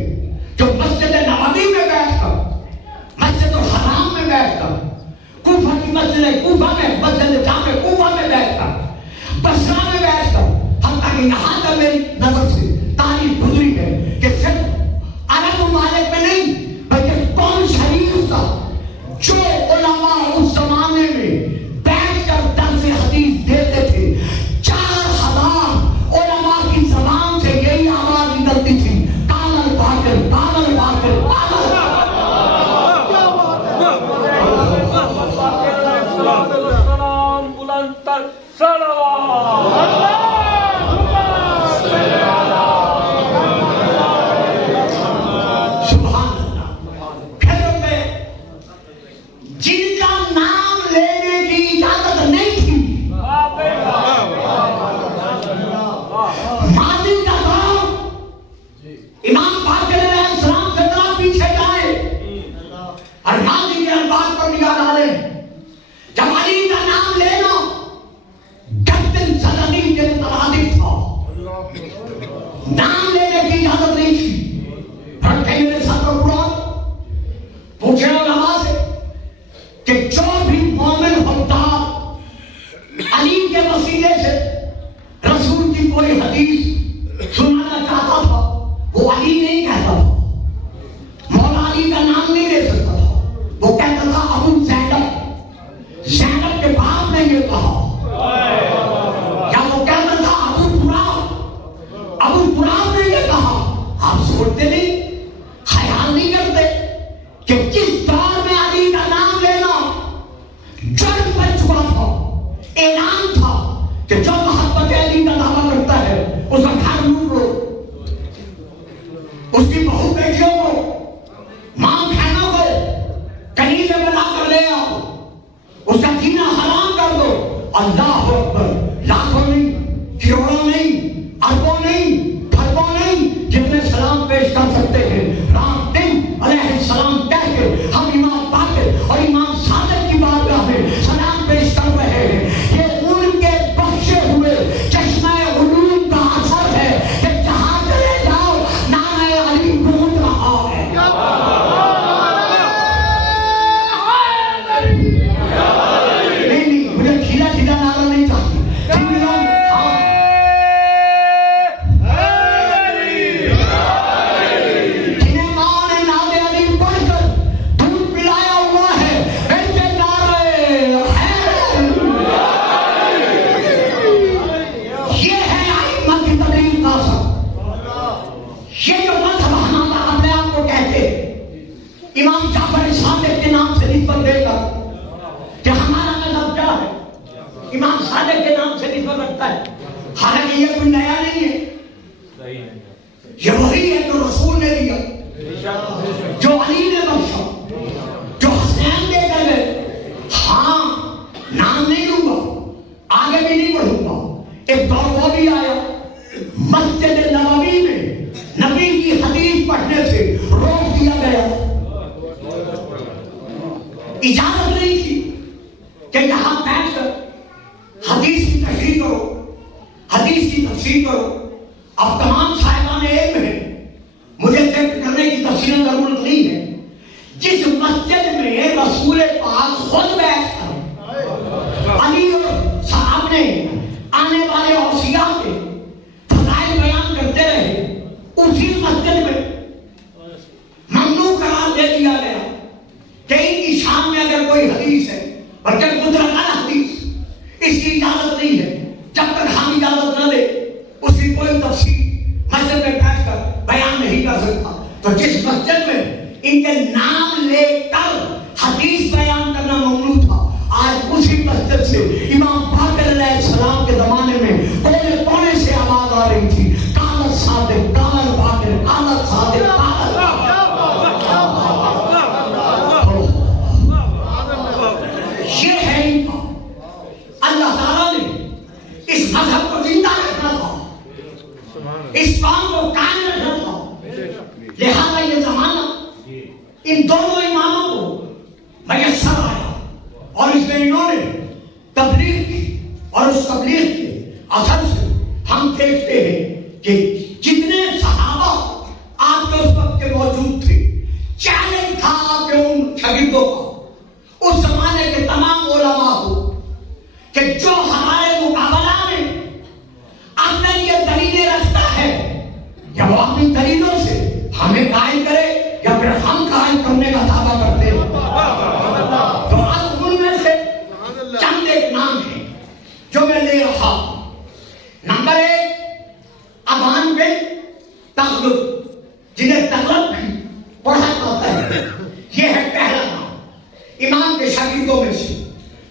جو مسجد نبوی میں بیٹھ کر، مسجد الحرام میں بیٹھ کر، کوفہ کی مسجد کوفہ میں، مسجد جامع کوفہ میں بیٹھ جن کا نام لینے کی اجازت نہیں تھی، ماضی کا دور امام باقر علیہ السلام سے ذرا پیچھے جائے اور ماضی کے الفاظ پر نگاہ ڈالیں. جب علی کا نام لینا گردن زدنی کے مترادف تھا، نام لینے کی اجازت نہیں تھی. رکھے میرے ساتھ قرآن پوچھے علماء سے کہ جو بھی مومن ہوتا علی کے وسیلے سے رسول کی کوئی حدیث سنانا چاہتا تھا، وہ علی نہیں کہتا تھا، مولا علی کا نام نہیں لے سکتا تھا، وہ کہتا تھا ابو زینب. زینب کے باپ نے یہ کہا، یا وہ کہتا تھا ابو تراب نے یہ کہا. آپ سوچتے نہیں، خیال نہیں کرتے کہ جس دور میں علی کا نام لینا جرم بن چکا تھا، اعلان تھا کہ جو محبت علی کا دعویٰ کرتا ہے اس کا گھر لوٹ لو، اس کی بہو بیٹیوں کو، ماں بہنوں کو کہیں سے بلا کر لے آؤ، اس کا جینا حرام کر دو. اللہ اکبر. لاکھوں نہیں، کروڑوں نہیں، اربوں نہیں، کھربوں نہیں، جتنے سلام پیش کر سکتے ہیں رات دن علیہ السلام کہہ کے ہم امام باقر اور امام صادق کی بارگاہ میں سلام پیش کر رہے ہیں. یہ ان کے بخشے ہوئے چشمہ علوم کا اثر ہے کہ جہاں چلے جاؤ نام علی گونج رہا ہے. نہیں، مجھے کھیلا کھیلا نعرہ نہیں چاہتی. امام جعفر صادق کے نام سے نسبت دے کر کہ ہمارا مذہب کیا ہے، امام صادق کے نام سے نسبت رکھتا ہے. حالانکہ یہ کوئی نیا نہیں ہے، یہ وہی ہے جو رسول نے دیا، جو علی نے بخشا، جو حسین دے کر گئے. ہاں، نام نہیں لوں گا، آگے بھی نہیں بڑھوں گا. ایک دور وہ بھی آیا مسجد نبوی میں نبی کی حدیث پڑھنے سے روک دیا گیا. اجازت نہیں تھی کہ یہاں بیٹھ کر حدیث کی تشریح کرو، حدیث کی تفسیر کرو. اب تمام صاحبان علم ہیں، مجھے ذکر کرنے کی تفصیل ضرورت نہیں ہے. جس مسجد میں رسول پاک خود بیٹھ کر علی اور صاحب نے آنے والے اوصیاء کے فضائل بیان کرتے رہے، اسی مسجد میں ممنوع قرار دے دیا گیا کہ ان کی شان میں اگر کوئی حدیث ہے، بلکہ مطلقاً حدیث، اس کی اجازت نہیں ہے. جب تک ہم اجازت نہ دے اس کی کوئی تفسیر مسجد میں بیٹھ کر بیان نہیں کر سکتا. تو جس مسجد میں ان کے نام لے کر حدیث بیان کرنا ممنوع تھا، آج اسی مسجد سے امام باقر علیہ السلام کے زمانے میں کونے کونے سے آواز آ رہی تھی، قال صادق، قال باقر، قال صادق، قال. یہ ہے ان کا. اللہ تعالیٰ نے اس مذہب کو زندہ رکھنا تھا، اس قوم کو قائم رکھنا تھا. لہذا یہ زمانہ ان دونوں اماموں کو میسر آیا اور اس میں انہوں نے تبلیغ کی، اور اس تبلیغ کے اثر سے ہم دیکھتے ہیں کہ جتنے صحابہ آپ کے اس وقت کے موجود تھے، چیلنج تھا آپ کے ان شاگردوں کا، اس زمانے کے تمام علماء کو، کہ جو ہمارے مقابلہ میں اپنے لیے دلیلیں رکھتا ہے، یا وہ اپنی دلیلوں سے ہمیں قائل کرے یا پھر ہم قائل کرنے کا دعویٰ کرتے ہیں. تو اب ان میں سے چند ایک نام ہیں جو میں لے رہا ہوں. نمبر 1 ابان بن تغلب، جنہیں تغلب بھی پڑھا جاتا ہے. یہ ہے پہلا نام امام کے شاگردوں میں سے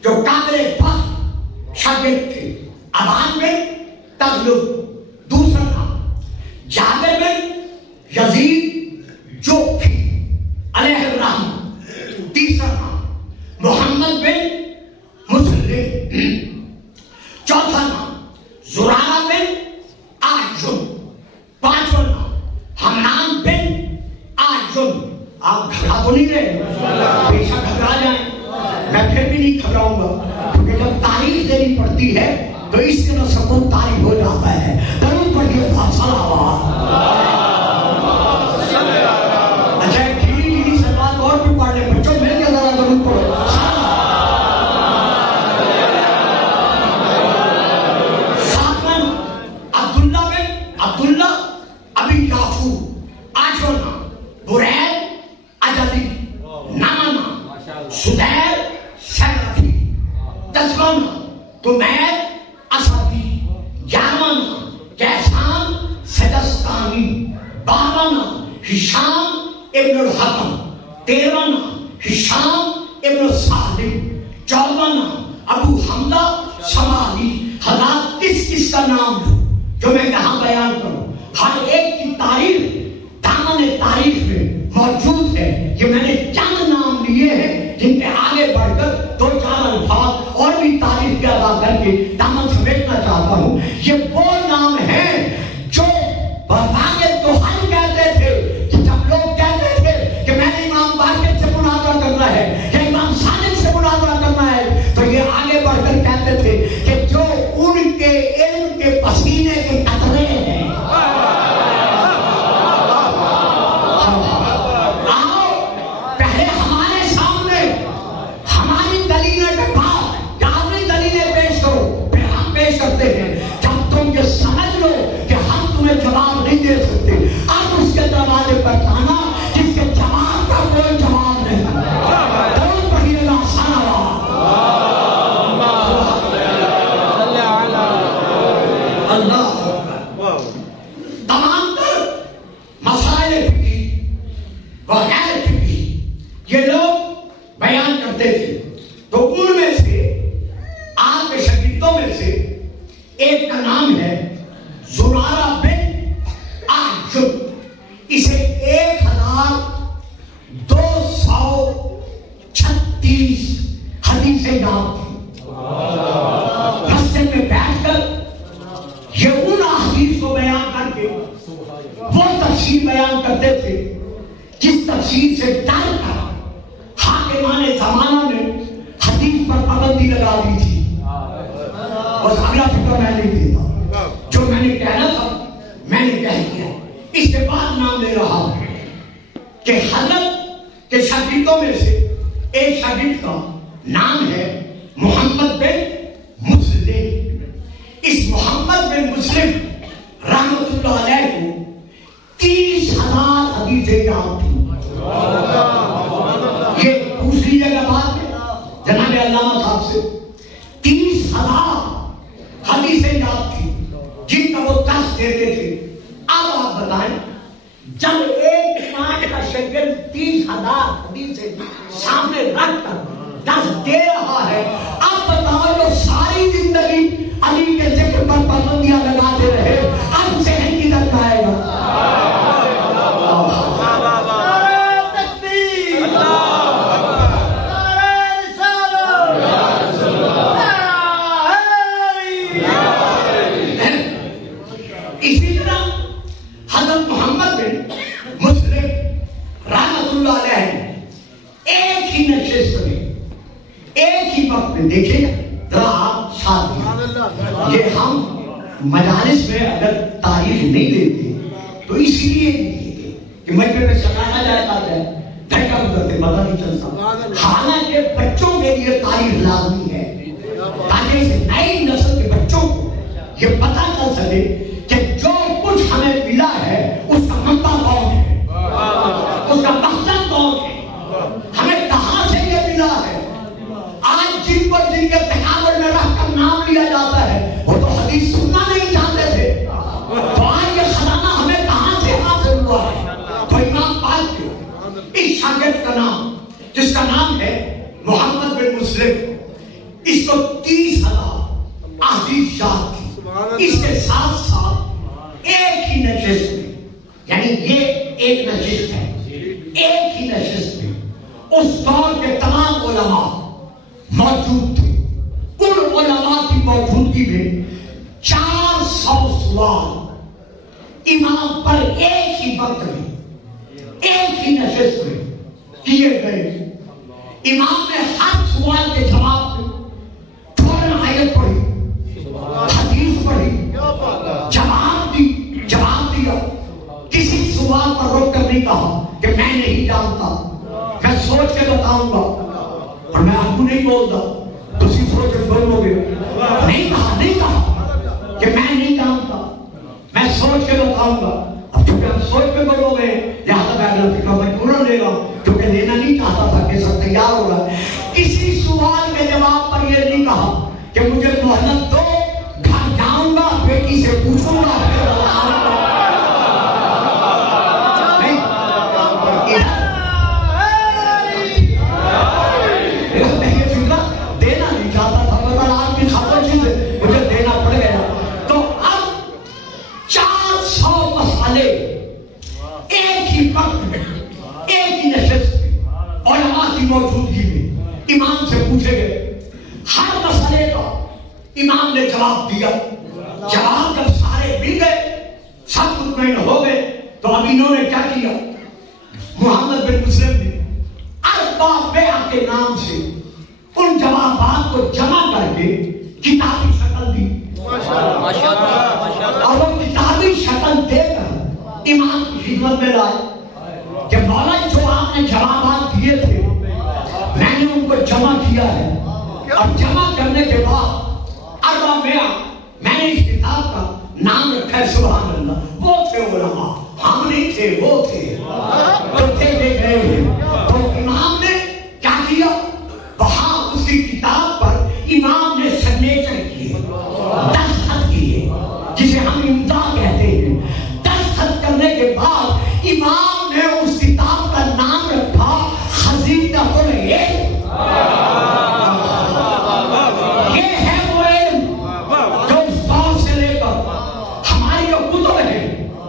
جو قابل فخر شاگرد تھے، ابان بن تغلب. دوسرا نام جابر بن یزید جوفی علیہ الرحمہ. تیسرا نام بے شک گھبرا جائیں، میں پھر بھی نہیں گھبراؤں گا، کیونکہ جب تعریف دینی پڑتی ہے تو اس طرح سکون تعریف ہو جاتا ہے. درود پڑھیے صلوات. اچھا ڈھیلی صلوات اور بھی پڑھ لیں بچوں، مل کے ذرا درود پڑھو. ساتواں عبداللہ ابی یعقوب، آٹھواں نام برید اجدی، نواں نام سدیر سیرفی، دسواں نام تمید اسدی، گیارہواں نام کیسان سجستانی، بارہواں نام ہشام ابن الحکم، تیرہواں نام ہشام ابن سالم، چودہواں نام ابو حمزہ شمالی. حضرات کس کا نام لوں جو میں کہاں بیان کروں؟ ہر ایک کی تعریف دامن تعریف میں موجود ہے. یہ میں نے چند نام لیے ہیں جن کے آگے بڑھ کر دو چار الفاظ اور بھی تعریف کے ادا کر کے دامن سمیٹنا چاہتا ہوں. یہ وہ نام ہیں جو باقاعدہ تو ہم کہتے تھے کہ جب لوگ کہتے تھے کہ میں نے امام باقر سے مناظرہ کرنا ہے یا امام صادق سے مناظرہ کرنا ہے، تو یہ آگے بڑھ کر کہتے تھے کہ جو ان کے علم کے پسینے کے قطرے ہیں، جب تم یہ سمجھ لو کہ ہم تمہیں جواب نہیں دے سکتے، اب اس کے دروازے پر جانا جس کے جواب کا کوئی جواب نہیں. درود پڑھیے گا صلوات. اللہ تمام تر مسائل فقہی و غیر فقہی یہ لوگ بیان کرتے تھے، تو ان میں سے آپ کے شاگردوں میں سے ایک کا نام ہے زرارہ بن عجب. اسے 1236 حدیثیں یاد تھی. مسجد میں بیٹھ کر یہ ان حدیث کو بیان کر کے وہ تفسیر بیان کرتے تھے جس تفسیر سے ڈر کر حاکمان زمانہ نے حدیث پر پابندی لگا دی تھی. بس اگلا فکر میں نہیں دیتا، جو میں نے کہنا تھا میں نے کہہ دیا. اس کے بعد نام لے رہا ہوں کہ حضرت کے شاگردوں میں سے ایک شاگرد کا نام ہے محمد بن مسلم. اس محمد بن مسلم رحمت اللہ علیہ کو 30,000 حدیثیں یاد تھیں. یہ پوچھ لیجیے گا بعد میں جناب علامہ صاحب سے. 30,000 حدیثیں یاد تھی جن کا وہ دس دیتے تھے. اب آپ بتائیں جب ایک امام کا شاگرد 30,000 حدیثیں سامنے رکھ کر 10 دے رہا ہے، اب بتاؤ جو ساری زندگی علی کے ذکر پر پابندیاں لگاتے رہے اب ذہن کدھر جائے گا؟ اسی طرح حضرت محمد بن مسلم رحمت اللہ علیہ ایک ہی نشست میں ایک ہی وقت میں دیکھیں ذرا آپ ساتھ یہ ہم مجالس میں اگر تعریف نہیں دیتے تو اس لیے نہیں دیتے کہ مجمع میں سکھایا جاتا ہے دھکا گزرتے پتہ نہیں چلتا. حالانکہ بچوں کے لیے تعریف لازمی ہے تاکہ اس نئی نسل کے بچوں کو یہ پتہ چل سکے کہ جو کچھ ہمیں ملا ہے اس کا منبع کون ہے، اس کا مقصد کون ہے، ہمیں کہاں سے یہ ملا ہے. آج جن پر جن کے تکابر میں رکھ کر نام لیا جاتا ہے وہ تو حدیث سننا نہیں چاہتے تھے، تو آج یہ خزانہ ہمیں کہاں سے حاصل ہوا ہے. تو امام پاک کے اس شاگرد کا نام جس کا نام ہے محمد بن مسلم، اس کو 30,000 احادیث یاد تھی. اس کے ساتھ ساتھ ایک ہی نشست میں، یعنی یہ ایک نشست ہے، ایک ہی نشست میں اس دور کے تمام علماء موجود تھے. ان علماء کی موجودگی میں 400 سوال امام پر ایک ہی وقت میں ایک ہی نشست میں کیے گئے. امام نے ہر سوال کے جواب میں فوراً آیت پڑھی، حدیث پڑھی، جواب دیا. کسی سوال پر روک کر نہیں کہا کہ میں نہیں جانتا، میں سوچ کے بتاؤں گا، اور میں آپ کو نہیں بولتا تسی سوچ کے بولو گے. نہیں کہا کہ میں نہیں جانتا، میں سوچ کے بتاؤں گا. اب چونکہ ہم سوچ کے بولو گے لہٰذا میں اگلا فکر مجبوراً لے رہا ہوں، کیونکہ لینا نہیں چاہتا تھا کہ سب تیار ہو رہا ہے. کسی سوال کے جواب پر یہ نہیں کہا کہ مجھے مہلت دو، گھر جاؤں گا، بیٹی سے پوچھوں گا، دینا نہیں چاہتا تھا، مگر آج بھی خبر چیز مجھے دینا پڑ گیا. تو اب 400 مسئلے ایک ہی وقت میں، ایک ہی نشست میں، علماء کی موجودگی میں امام سے پوچھے گئے. ہر مسئلے کا امام نے جواب دیا. جواب جب سارے مل گئے، سب مطمئن ہو گئے، تو اب انہوں نے کیا کیا؟ محمد بن مسلم نے اربع بیع کے نام سے ان جوابات کو جمع کر کے کتابی شکل دی، اور وہ کتابی شکل دے کر امام کی خدمت میں لائے کہ مولا جو آپ نے جوابات دیے تھے میں نے ان کو جمع کیا ہے، اور جمع کرنے کے بعد اربع بیع میں نے اس کتاب کا نام رکھا ہے سبحان اللہ. وہ تھے علماء، ہم نہیں تھے، وہ تھے، تو دیکھ رہے ہیں. تو امام نے کیا کیا؟ وہاں اسی کتاب پر امام نے سگنیچر کیے، دستخط کیے، جسے ہم امضا کہتے ہیں. دستخط کرنے کے بعد امام نے اس کتاب کا نام رکھا خزینۃ العلم. یہ ہے وہ علم جو اس دور سے لے کر ہماری جو کتب ہے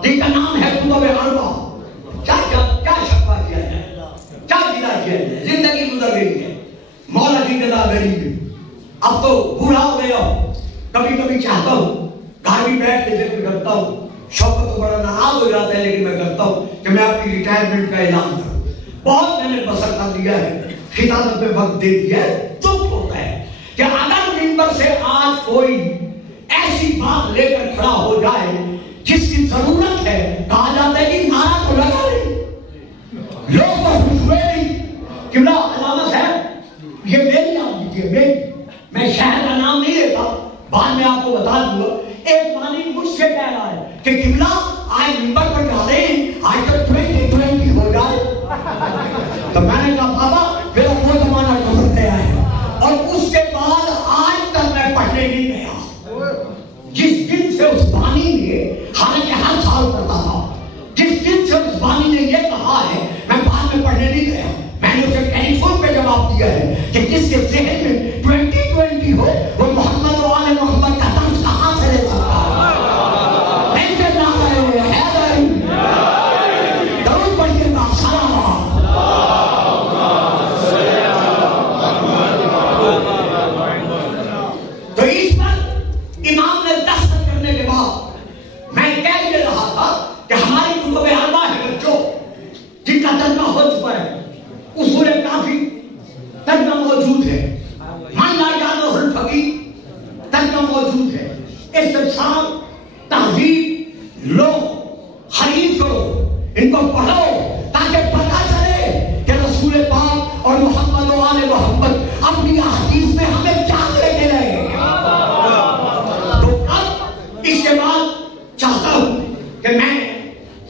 جن کا نام ہے کتب اربع، کیا شکوہ کیا ہے، کیا گرا کیا ہے، زندگی گزر گئی ہے مولا کی گداگری میں. اب تو بوڑھا ہو گیا ہوں، کبھی کبھی چاہتا ہوں گھر بھی بیٹھ کے ذکر کرتا ہوں. شوقت تو بڑا ناراض ہو جاتا ہے، لیکن میں کرتا ہوں کہ میں اپنی ریٹائرمنٹ کا اعلان کروں. بہت میں نے بسر کر دیا ہے، خطابت میں وقت دے دیا ہے. دکھ ہوتا ہے کہ اگر ممبر سے آج کوئی ایسی بات لے کر کھڑا ہو جائے جس کی ضرورت ہے، کہا جاتا ہے کہ نعرہ تو لگا نہیں، لوگ تو خوش ہوئے نہیں. قبلہ علامت ہے، یہ میری آپ دیجیے، میں شہر کا نام نہیں لیتا، بعد میں آپ کو بتا دوں گا. ایک مانی مجھ سے کہہ رہا ہے کہ قبلہ آج ممبر پر جا رہے ہیں، آج تک 2020 ہو جائے. تو میں نے کہا بابا میرا وہ زمانہ گزر گیا ہے، اور اس کے بعد آج تک میں پڑھنے نہیں گیا. جس دن سے اس بانی نے، حالانکہ ہر سال پڑھتا تھا، جس دن سے اس بانی نے یہ کہا ہے میں بعد میں پڑھنے نہیں گیا. میں نے اسے ٹیلی فون پہ جواب دیا ہے کہ جس کے ذہن میں 2020 ہو وہ محمد و آل محمد کا طرز کہاں سے لے سکتا ہے؟ نہیں کرنا ہے حیدر درود پڑھیے گا سلام. تو اس پر امام نے دستخط کرنے کے بعد میں کہہ یہ رہا تھا کہ ہماری کتب اربع ہے بچوں جن کا ترجمہ ہو چکا ہے. اصول کافی ترجمہ موجود ہے، من لا یعلمہ الفقیہ ترجمہ موجود ہے، استفسار، تہذیب لو، خرید کرو، ان کو پڑھو تاکہ پتہ چلے کہ رسول پاک اور محمد و آل محمد اپنی احادیث میں ہمیں کیا لے کے رہے ہیں. تو اب اس کے بعد چاہتا ہوں کہ میں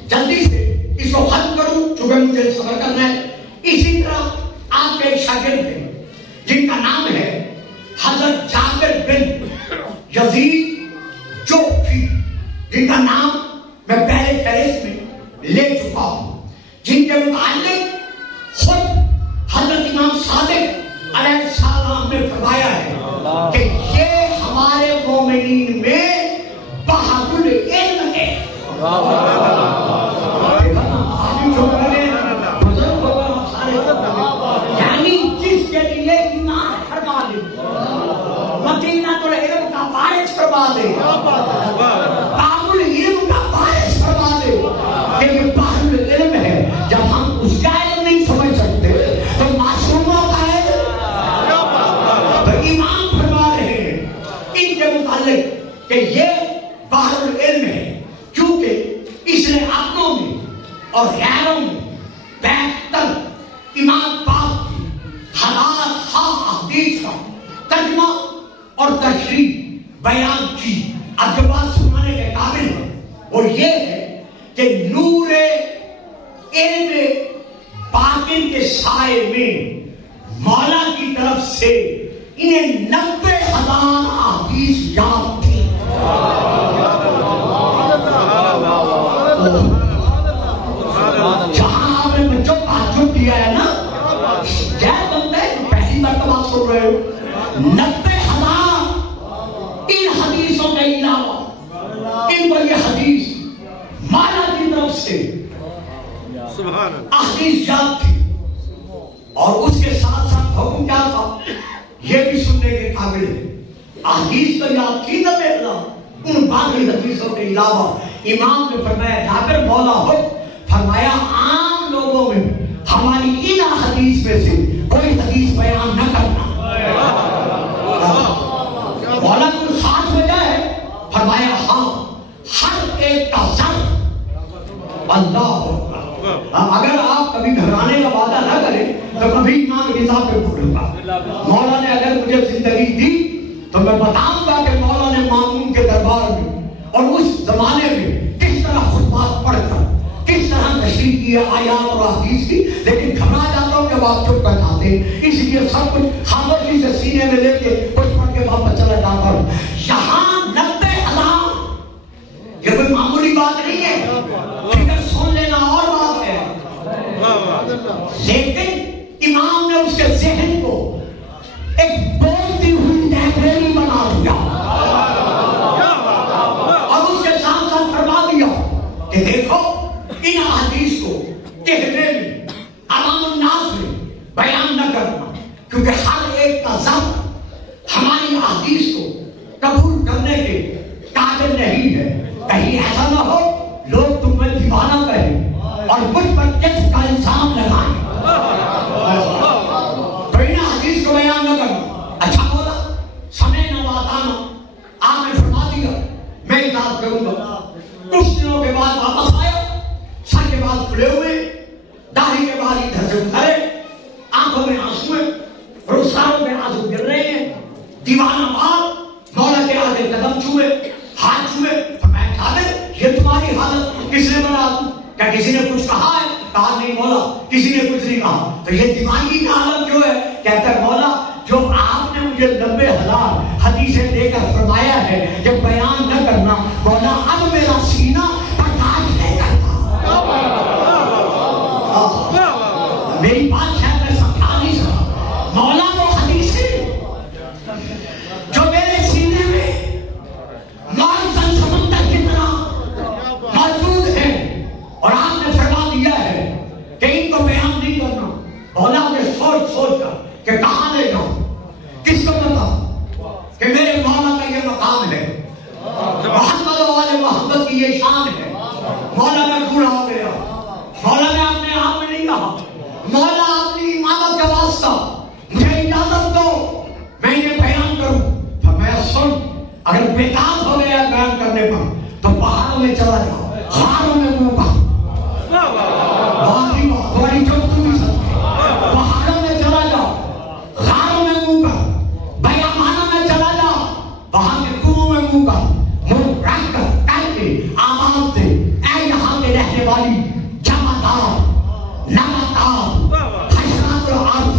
جلدی سے اس کو ختم کروں چونکہ مجھے صبر کرنا ہے. اسی طرح آپ کے ایک شاگرد ہیں جن کا نام ہے حضرت جابر بن یزید جوفی، جن کا نام میں پہلے فہرست میں لے چکا ہوں، جن کے متعلق خود حضرت امام صادق علیہ السلام نے فرمایا ہے کہ یہ ہمارے مومنین میں بحر العلم ہے. یعنی جس کے لیے ایمان کھڑا دے، مدینہ العلم کا باعث فرما دے، باب العلم کا باعث فرما دے کہ یہ بحر العلم ہے. جب ہم اس کا علم نہیں سمجھ سکتے تو معصوموں کا کہ یہ بحر العلم ہے، کیونکہ اس نے اپنوں میں اور غیروں میں بہتر امام پاک کی حالات احادیث کا ترجمہ اور تشریح بیان کی۔ اب جو بات سنانے کے قابل ہے وہ یہ ہے کہ نور علم باطن کے سائے میں مولا کی طرف سے انہیں 90,000 احادیث یاد تھی۔ جہاں آپ نے بچوں تعجب کیا ہے نا، کیا بنتا ہے پہلی مرتبہ سن رہے ہو 90,000 ان حدیثوں کے علاوہ ان کو یہ حدیث مولا کی طرف سے احادیث یاد تھی، اور اس کے ساتھ ساتھ حکم کیا تھا یہ بھی سننے کے قابل ہے۔ احادیث تو یاد تھی نہ پہلا، ان باقی حدیثوں کے علاوہ امام نے فرمایا جابر مولا ہو، فرمایا عام لوگوں میں ہماری ان حدیث میں سے کوئی حدیث بیان نہ کرنا۔ مولا کوئی خاص وجہ ہے؟ فرمایا ہاں، ہر ایک کا سر اللہ۔ اگر آپ کبھی گھرانے کا وعدہ نہ کریں تو کبھی امام رضا پہ بھولوں گا۔ مولا نے اگر مجھے زندگی دی تو میں بتاؤں گا کہ مولا نے مامون کے دربار میں اور اس زمانے میں کس طرح خطبات پڑھ کر کس طرح تشریح کی آیات اور احادیث کی، لیکن گھبرا جاتا ہوں کہ آپ چپ کر جاتے ہیں، اس لیے سب کچھ خاموشی سے سینے میں لے کے کچھ پڑھ کے واپس چلا جاتا ہوں۔ یہاں 90,000 یہ کوئی معمولی بات نہیں ہے، فکر سن لینا اور بات ہے، لیکن امام نے اس کے ذہن کو ایک بولتی ہوئی لائبریری بنا دیا اور اس کے ساتھ ساتھ فرما دیا کہ دیکھو ان احادیث کو کہنے میں عوام الناس میں بیان نہ کرنا، کیونکہ ہر ایک کا ذات ہماری احادیث کو قبول کرنے کے قابل نہیں ہے۔ کہیں ایسا نہ ہو لوگ تمہیں دیوانہ کہیں اور مجھ پر کس کا الزام لگائیں، تو ان حدیث کو بیان نہ کرنا۔ اچھا بولا سمعنا وأطعنا، آپ نے فرما دیا میں اطاعت کروں گا۔ کچھ دنوں کے بعد واپس آیا، سر کے بال کھلے ہوئے، داڑھی کے بال ادھر سے اترے، آنکھوں میں آنسو ہیں، رخساروں میں آنسو گر رہے ہیں، دیوانہ بال مولا کے آگے قدم چھوئے، ہاتھ چھوئے۔ فرمایا جابر یہ تمہاری حالت کس نے بنا دی؟ کیا کسی نے کچھ کہا ہے؟ کہا نہیں مولا کسی نے کچھ نہیں کہا۔ تو یہ دیوانگی کا حالت جو ہے، کہتا ہے مولا جو آپ نے مجھے 90,000 حدیثیں دے کر فرمایا ہے کہ بیان نہ کرنا، مولا اب میرا سینہ برداشت نہیں کرتا۔ میری بات شاید میں سمجھا نہیں سکا۔ مولا وہ حدیثیں جو میرے سینے میں معزن سمندر کی طرح موجود ہیں اور آپ نے فرما دیا ہے کہ ان کو بیان نہیں کرنا، مولا نے سوچ سوچ کر کہ کہاں لے جاؤں، کس کو بتا کہ میرے مولا کا یہ مقام ہے، محمد والے محمد کی یہ شان ہے۔ مولا میں بوڑھا ہو گیا، مولا نے اپنے آپ میں نہیں کہا مولا اپنی امامت کا واسطہ مجھے اجازت دو میں یہ بیان کروں۔ فرمایا سن، اگر بیکار ہو گیا بیان کرنے پر تو پہاڑوں میں چلا جاؤ، غاروں میں منہ کا بڑی چوک بھی سکتے، پہاڑوں میں چلا جاؤ، غاروں میں منہ کا، بیامانوں میں چلا جاؤ، وہاں کے کنووں میں منہ کا، منہ رکھ کر کر کے آواز دے، اے یہاں کے رہنے والی جمعدار نمکدار حشرات الارض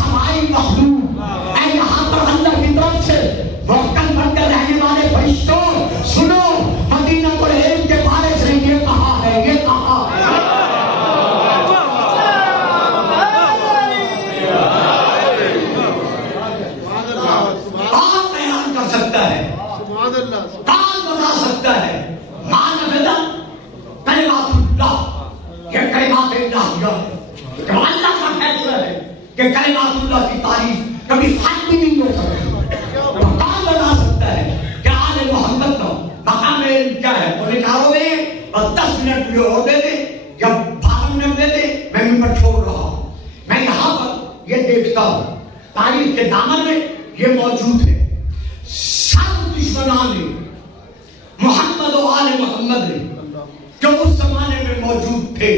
ہماری مخلوق، اے یہاں پر اللہ کی طرف سے محکم بن کر رہنے والے فرشتوں سنو، مدینہ العلم کے بارے سے یہ کہا ہے، یہ کہا ہے۔ کون بیان کر سکتا ہے؟ کون بتا سکتا ہے؟ مان نفذا کلمات اللہ، یہ کلمات الہیہ ہے، جو اللہ کا فیصلہ ہے کہ کلمات اللہ کی تعریف کبھی ختم بھی نہیں ہو سکتی۔ تو کون بتا سکتا ہے کہ آل محمد کا مقام علم کیا ہے؟ وہ نکالو گے بس 10 منٹ مجھے اور دے دیں یا 12 منٹ دے دیں، میں ممبر چھوڑ رہا ہوں۔ میں یہاں پر یہ دیکھتا ہوں تاریخ کے دامن میں یہ موجود ہے، سب دشمنان نے محمد و آل محمد نے جو اس زمانے میں موجود تھے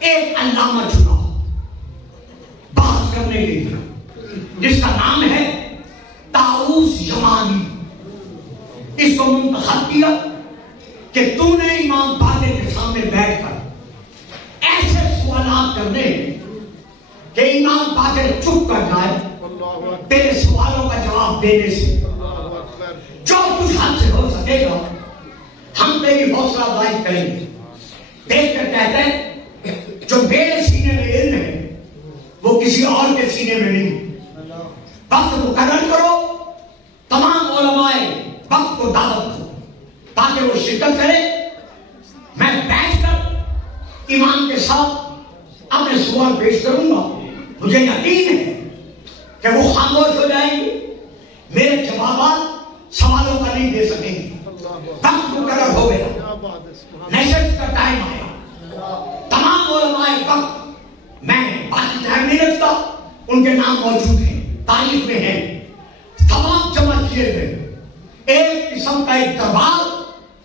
ایک علامہ چنا بات کرنے کے لیے، جس کا نام ہے طاؤوس یمانی. اس کو منتخب کیا کہ تو نے امام باقر کے سامنے بیٹھ کر ایسے سوالات کرنے کہ امام باقر چپ کر جائے تیرے سوالوں کا جواب دینے سے. جو کچھ حد سے ہو سکے گا ہم تیری حوصلہ افزائی کریں گے. دیکھ کر کہتے ہیں جو میرے سینے میں علم ہے وہ کسی اور کے سینے میں نہیں. وقت مقرر کرو، تمام علماء وقت کو دعوت دو تاکہ وہ شرکت کرے. میں بیٹھ کر امام کے ساتھ اپنے سوال پیش کروں گا. مجھے یقین ہے کہ وہ خاموش ہو جائیں گے، میرے جوابات سوالوں کا نہیں دے سکیں گے. وقت مقرر ہو گیا، نشست کا ٹائم آیا. تمام علماء وقت میں باقی ٹائم نہیں رکھتا، ان کے نام موجود ہیں، تاریخ میں ہیں، تمام جمع کیے گئے. ایک قسم کا ایک دربار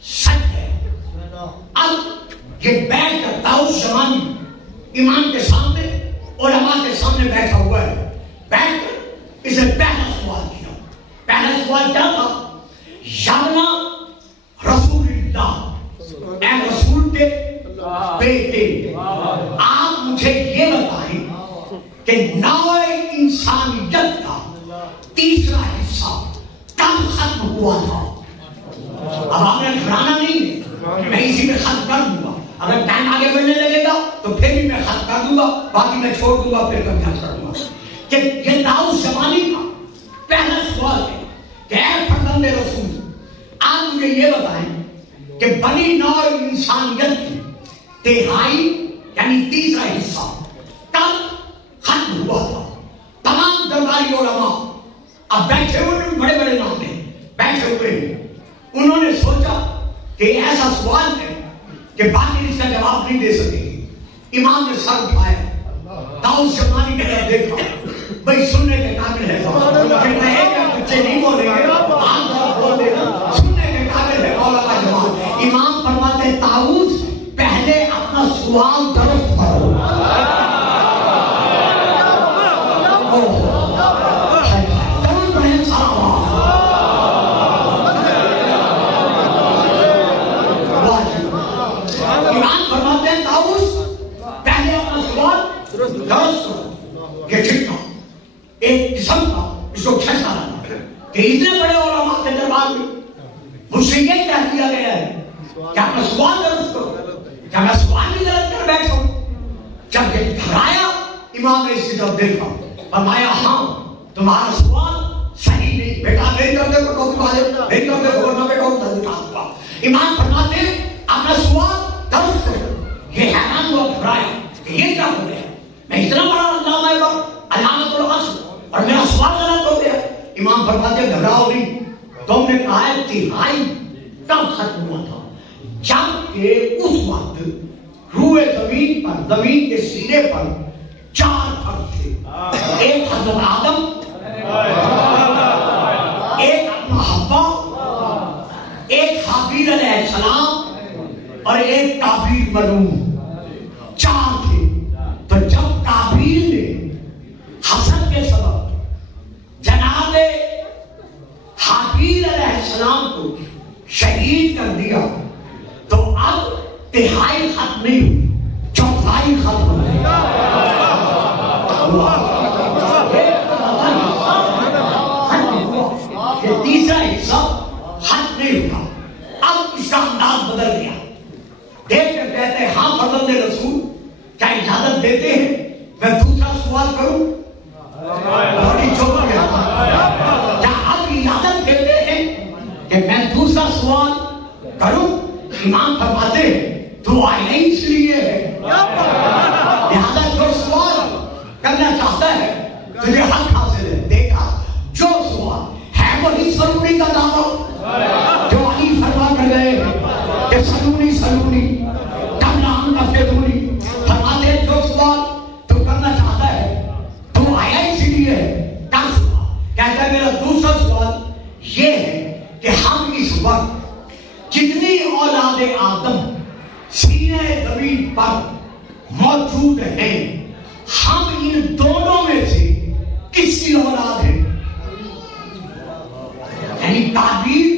سچ ہے. اب یہ بیٹھ کر طاؤوس یمانی امام کے سامنے علماء کے سامنے بیٹھا ہوا ہے. بیٹھ کر اسے پہلا سوال کیا. پہلا سوال کیا تھا؟ یامنا رسول اللہ، اے رسول کے بیٹے، آپ مجھے یہ بتائیں کہ نوع انسانیت کا تیسرا حصہ کب ختم ہوا تھا؟ اب آپ نے گھرانا نہیں ہے، میں اسی میں ختم کر دوں گا. اگر ٹائم آگے بڑھنے لگے گا تو پھر بھی میں ختم کر دوں گا، باقی میں چھوڑ دوں گا، پھر کبھی حل کر دوں گا. کہ یہ طاؤوس یمانی کا پہلا سوال ہے کہ اے فرزند رسول، آپ مجھے یہ بتائیں کہ بنی نوع انسانیت کی تہائی یعنی تیسرا حصہ کب ختم ہوا تھا؟ تمام درباری علماء اب بیٹھے ہوئے، بڑے بڑے نام ہیں، بیٹھے ہوئے ہیں. انہوں نے سوچا کہ ایسا سوال ہے کہ باقی اس کا جواب نہیں دے سکیں گے. امام نے سر اٹھایا، طاؤوس یمانی کی طرف دیکھا. بھائی سننے کے قابل ہے کہ میں ایک بچے نہیں بولیں گے، آپ بول دیں گے، سننے کے قابل ہے مولا کا جواب. امام فرماتے ہیں طاؤوس پہلے اپنا سوال درست کرو. امام فرماتے ہیں طاؤوس پہلے اپنا سوال درست کرو. یہ ٹھیک ایک قسم کا اس کو کھینچا رہا کہ اتنے بڑے علماء کے دربار میں مجھ سے یہ کہہ دیا گیا ہے کہ اپنا سوال درست کرو. کیا میں سوال بھی غلط کر بیٹھا ہوں؟ جب یہ گھرایا امام نے اس کی طرف دیکھا، فرمایا ہاں تمہارا سوال صحیح نہیں. بیٹا نہیں کرتے تو کبھی واجب نہیں کرتے تو ورنہ بیٹا ہوا. امام فرماتے ہیں اپنا سوال درست کرو. یہ حیران ہوا، گھرایا کہ یہ کیا ہو گیا؟ میں اتنا بڑا علامہ علامت العصر اور میرا سوال غلط ہو گیا. امام فرماتے ہیں گھبراؤ نہیں، تم نے کہا ہے تہائی کب ختم ہوا تھا؟ جب کہ اس وقت روئے زمین پر، زمین کے سینے پر 4 فرد تھے. ایک حضرت آدم، ایک اپنا حوا، ایک حابیل علیہ السلام اور ایک کابیل ملعون. 4 تھے. تو جب کابیل نے حسد کے سبب جناب حابیل علیہ السلام کو شہید کر دیا تو اب تہائی ختم نہیں ہوئی، چوتھائی ختم ہوئی. یہ تیسرا حصہ ختم نہیں ہوا. اب اس کا انداز بدل گیا. دیکھ کر کہتے ہیں ہاں فرزند رسول، کیا اجازت دیتے ہیں میں دوسرا سوال کروں؟ کیا آپ اجازت دیتے ہیں کہ میں دوسرا سوال کروں؟ امام فرماتے ہیں تو آیا اس لیے ہے، لہذا جو سوال کرنا چاہتا ہے تجھے حق حاصل ہے. دیکھا جو سوال ہے وہی سلونی کا دعویٰ جو علی فرما کر گئے کہ سلونی سلونی کرنا ہم کا فیضونی. فرماتے ہیں جو سوال تو کرنا چاہتا ہے تو آیا اس لیے ہے. کیا سوال؟ کہتا ہے میرا دوسرا سوال یہ ہے کہ ہم اس وقت جتنی اولاد آدم سینہ زمین پر موجود ہیں، ہم ان دونوں میں سے کس کی اولاد ہے؟ یعنی قابیل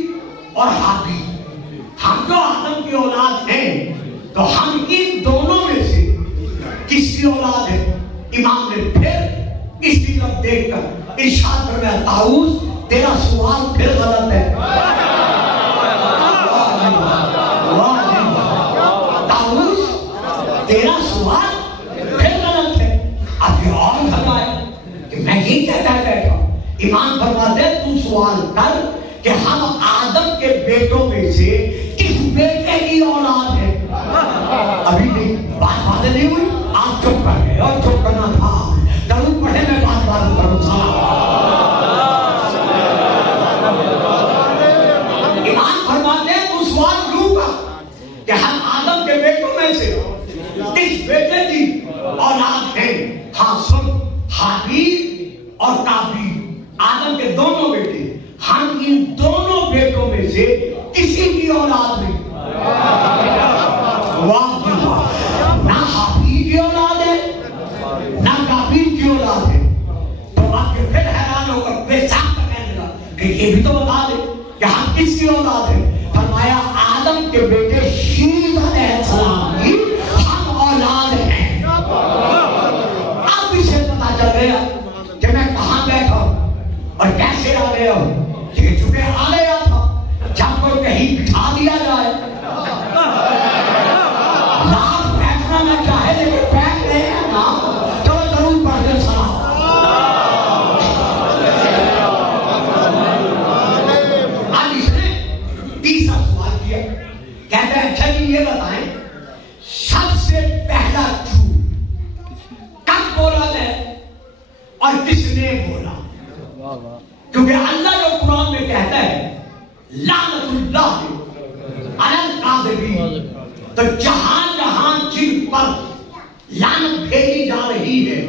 اور حابیل، ہم جو آدم کی اولاد ہیں تو ہم ان دونوں میں سے کس کی اولاد ہے؟ امام نے پھر اس کی طرف دیکھ کر ارشاد فرمایا طاؤس تیرا سوال پھر غلط ہے۔ طاؤس تیرا سوال پھر غلط ہے۔ اب یہ اور فرمایا کہ میں یہ کہتا بیٹھا، امام فرماتے تو سوال کر کہ ہم آدم کے بیٹوں میں سے کس بیٹے کی اولاد ہے؟ ابھی نہیں بات باتیں نہیں ہوئی، آپ چپ کر گئے اور چپ کرنا تھا، درود پڑھے میں بات کروں۔ امام فرماتے ہیں تو سوال کیوں کا کہ ہم آدم کے بیٹوں میں سے کس بیٹے کی اولاد ہے؟ ہاں سن، حابیل اور قابیل آدم کے دونوں بیٹے، ہم ان دونوں بیٹوں میں سے کسی کی اولاد نہیں۔ واہ نہ حابیل کی اولاد ہے نہ قابیل کی اولاد ہے۔ تو آپ کے پھر حیران ہو کر بے ساختہ کہنے لگا کہ یہ بھی تو بتا دے کہ ہم کس کی اولاد ہے؟ فرمایا آدم کے بیٹے شیت علیہ السلام کی ہم اولاد ہیں۔ اب اسے پتا چل گیا کہ میں کہاں بیٹھا اور کیسے آ گیا ہوں۔ یہ چونکہ آ گیا تھا جب کوئی کہیں بٹھا دیا جائے، رات بیٹھنا نہ چاہے لیکن بیٹھ رہے ہیں نا، چلو ضرور پڑھ کے سنا۔ آج اس نے تیسرا سوال کیا، کہتا ہے اچھا جی یہ بتائیں سب سے پہلا جھوٹ کب بولا گیا اور کس نے بولا؟ کیونکہ اللہ جو قرآن میں کہتا ہے لعنت اللہ علی الکاذبین، تو جہاں جہاں جن پر لعنت بھیجی جا رہی ہے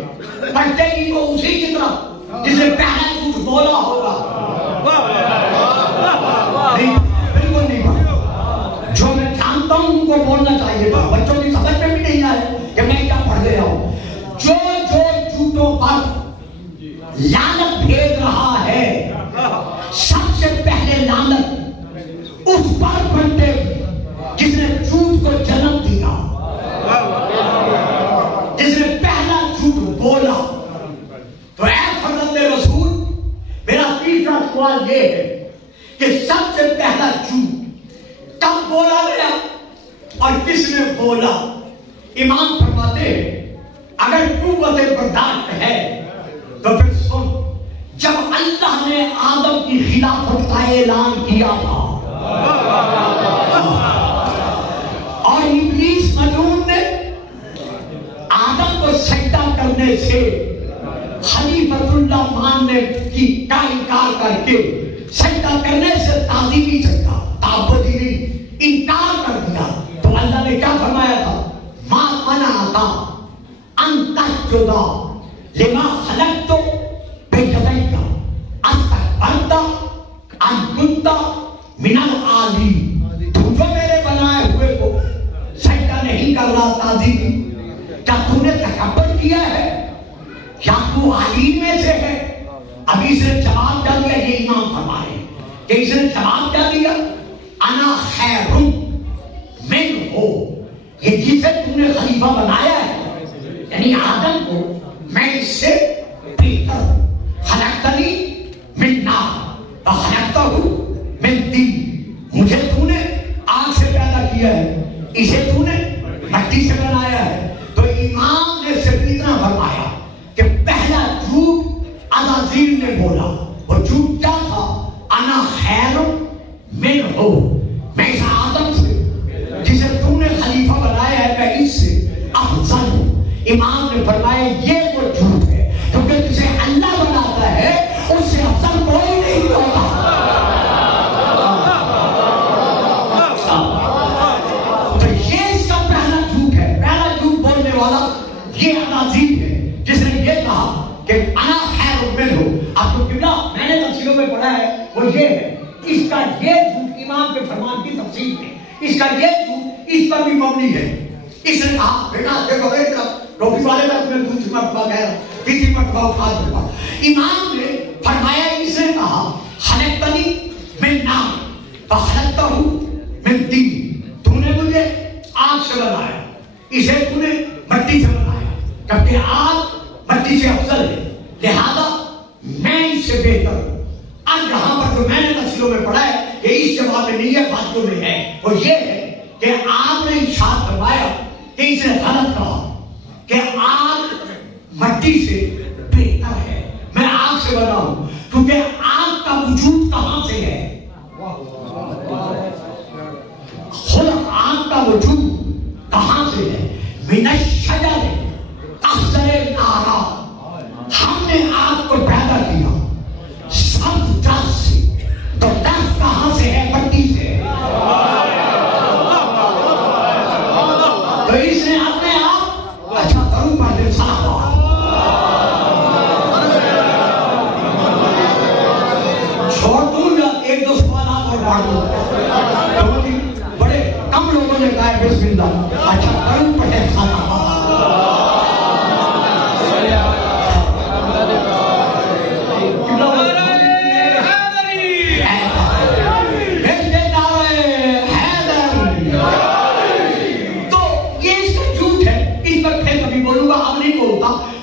پڑھتے ہی وہ اسی کی طرف جس نے پہلا جھوٹ بولا ہوگا۔ نہیں بالکل نہیں، جو میں جانتا ہوں ان کو بولنا چاہیے تھا، بچوں کی سمجھ میں بھی نہیں آئے کہ میں کیا پڑھ رہا ہوں۔ جو جو جھوٹوں پر لعنت بھیج رہا ہے سب سے پہلے لعنت اس پر بنتے جس نے جھوٹ کو جنم دیا، جس نے پہلا جھوٹ بولا۔ تو اے فرزند رسول، میرا تیسرا سوال یہ ہے کہ سب سے پہلا جھوٹ کب بولا گیا اور کس نے بولا؟ امام فرماتے ہیں اگر قوت برداشت ہے تو پھر سن، جب اللہ نے آدم کی خلافت کا اعلان کیا تھا اور ابلیس ملعون نے آدم کو سجدہ کرنے سے خلیفۃ اللہ ماننے کا انکار کر کے سجدہ کرنے سے تعظیمی سجدہ تعبدی نہیں انکار کر دیا، تو اللہ نے کیا فرمایا تھا؟ ما منعک ان تسجد لما خلقت بیدیک استکبرت ان کنت من العالین، تو جو میرے بنائے ہوئے کو سجدہ نہیں کر رہا تعظیمی، کیا تو نے تکبر کیا ہے یا تو عالین میں سے ہے؟ اب اس نے جواب کیا دیا؟ یہ امام فرمائے کہ اس نے جواب کیا دیا؟ انا خیر منہ، یہ جسے تم نے خلیفہ بنایا ہے یعنی آدم کو، میں اس سے بہتر ہوں۔ خلقتنی من نار وخلقتہ من طین، مجھے تو نے آگ سے پیدا کیا ہے، اسے تو نے مٹی سے بنایا ہے۔ تو امام نے صرف اتنا فرمایا کہ پہلا جھوٹ عزازیل نے بولا، وہ جھوٹ کیا تھا؟ انا خیر منہ، میں اس آدم سے جسے تو نے خلیفہ بنایا ہے میں اس سے افضل ہوں۔ امام نے فرمایا یہ وہ جھوٹ ہے کیونکہ جسے اللہ بناتا ہے اس سے افضل کوئی نہیں ہوگا۔ تو یہ اس کا پہلا جھوٹ ہے، پہلا جھوٹ بولنے والا یہ عزازیل ہے جس نے یہ کہا کہ انا خیر منہ۔ اب تو قبلہ میں نے تفسیروں میں پڑھا ہے وہ یہ ہے، اس کا یہ جھوٹ امام کے فرمان کی تفسیر تفصیل میں اس کا یہ جھوٹ اس پر بھی مبنی ہے. اس نے کہا بیٹا دیکھو ایک طرف ٹوپی والے میں تمہیں دوسری مرتبہ کہہ رہا ہوں تیسری مرتبہ اٹھا دوں گا. امام نے فرمایا اس نے کہا خلقتنی من نار فخلقتہ من طین. تو نے مجھے آگ سے بنایا اسے تو نے مٹی سے بنایا کیونکہ آگ مٹی سے افضل ہے لہذا میں اس سے بہتر ہوں. اب یہاں پر جو میں نے تفسیروں میں پڑھا ہے کہ اس جواب میں نہیں ہے باتوں میں ہے وہ یہ ہے کہ آپ نے ارشاد فرمایا کہ اس نے غلط کہا کہ آگ مٹی سے بہتر ہے. میں آگ سے بنا ہوں کیونکہ آگ کا وجود کہاں سے ہے؟ خود آگ کا وجود کہاں سے ہے؟ من الشجر اخضر نارا. ہم نے آگ کو پیدا کیا سبز درخت سے. تو درخت کہاں سے ہے؟ مٹی سے. تو اس نے اپنے آپ اچھا کروں پہلے صاحب چھوڑ دوں یا ایک دو سوالات اور پڑھ دوں؟ بڑے کم لوگوں نے کہا ہے بسم اللہ. اچھا کروں پڑھے صاحب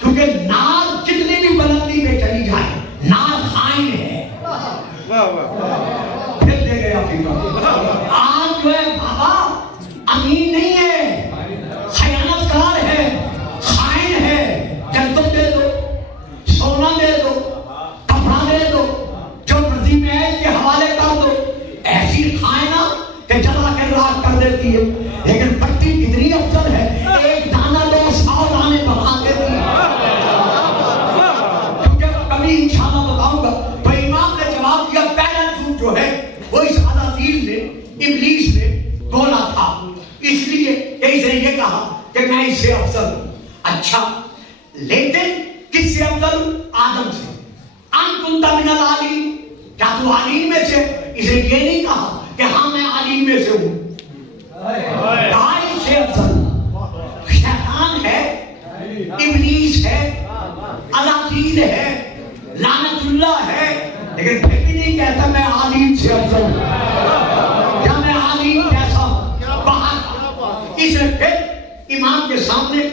کیونکہ نار جتنی بھی بلندی میں چلی جائے نار خائن ہے. پھر دے گیا آج جو ہے بابا امین نہیں ہے خیانت کار ہے خائن ہے. جنتم دے دو سونا دے دو کپڑا دے دو جو مرضی میں ہے اس کے حوالے کر دو ایسی خائنہ کہ جلا کے راک کر دیتی ہے. لیکن پٹی کتنی افضل ہے ایک دانہ دو 100 دانے بنا دیتی ہے. انشاءاللہ بتاؤں گا. تو امام نے جواب دیا پہلا جھوٹ جو ہے وہ اس عزازیل نے ابلیس نے بولا تھا اس لیے کہ اس نے یہ کہا کہ میں اس سے افضل ہوں. اچھا لیکن کس سے افضل ہوں؟ آدم سے. ان کنت من العالین کیا تو عالین میں سے؟ اس نے یہ نہیں کہا کہ ہاں میں عالین میں سے ہوں. اس سے افضل شیطان ہے ابلیس ہے عزازیل ہے لعنت اللہ ہے لیکن پھر بھی نہیں کہتا میں عالم سے افضل ہوں. کیا میں عالم کیسا ہوں؟ باہر اس نے پھر امام کے سامنے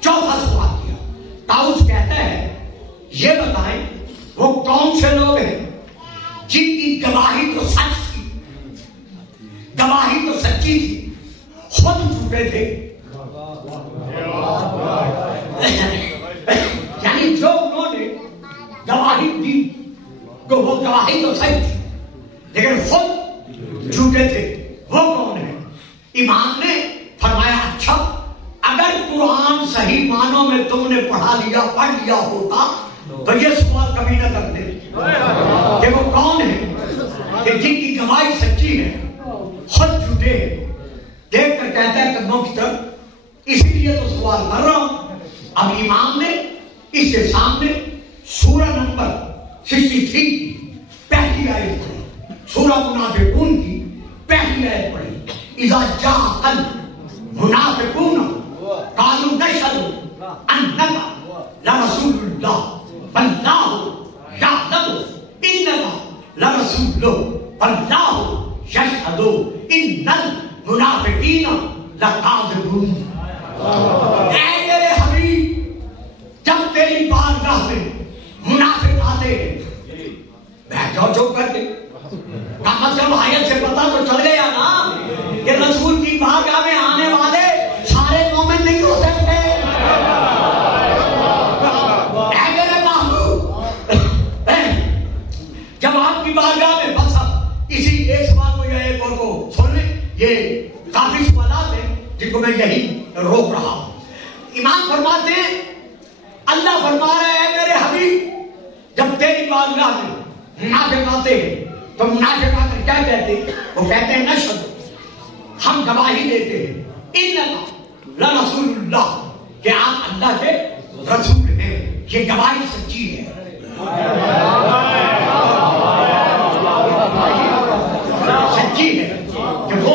چوتھا سوال کیا. طاؤس کہتا ہے یہ بتائیں وہ کون سے لوگ ہیں جن کی گواہی تو سچ تھی گواہی تو سچی تھی خود جھوٹے تھے. یعنی جو انہوں نے گواہی دی کہ وہ گواہی تو صحیح تھی لیکن خود جھوٹے تھے وہ کون ہے؟ امام نے فرمایا اچھا اگر قرآن صحیح معنوں میں تم نے پڑھ لیا ہوتا تو یہ سوال کبھی نہ کرتے کہ وہ کون ہے کہ جن کی گواہی سچی ہے خود جھوٹے ہیں. دیکھ کر کہتا ہے قدموں کی طرف اسی لیے تو سوال کر رہا ہوں. اب امام نے اس کے سامنے سورہ نمبر 63 کی پہلی آیت پڑھی. سورہ منافقون کی پہلی آیت پڑھی. اذا جاء المنافقون قالوا نشهد انك لرسول الله والله يعلم انك لرسوله والله يشهد ان المنافقين لكاذبون. اے میرے حبیب جب تیری بارگاہ میں منافق آتے بیٹھ جاؤ چپ کر کے. کم از کم آیت سے پتا تو چل گیا نا کہ رسول کی بارگاہ میں آنے والے سارے مومن نہیں ہو سکتے. اے میرے محبوب جب آپ کی بارگاہ میں بس اسی ایک سوال کو یا ایک اور کو سن لیں. یہ کافی سوالات ہیں جن کو میں یہی روک رہا ہوں. امام فرماتے ہیں اللہ فرما رہے ہیں میرے حبیب جب تیری بارگاہ میں منافق آتے ہیں تو منافق آ کر کیا کہتے ہیں؟ وہ کہتے ہیں نشہد ہم گواہی دیتے ہیں انک لرسول اللہ کہ آپ اللہ کے رسول ہیں. یہ گواہی سچی ہے. سچی ہے کہ وہ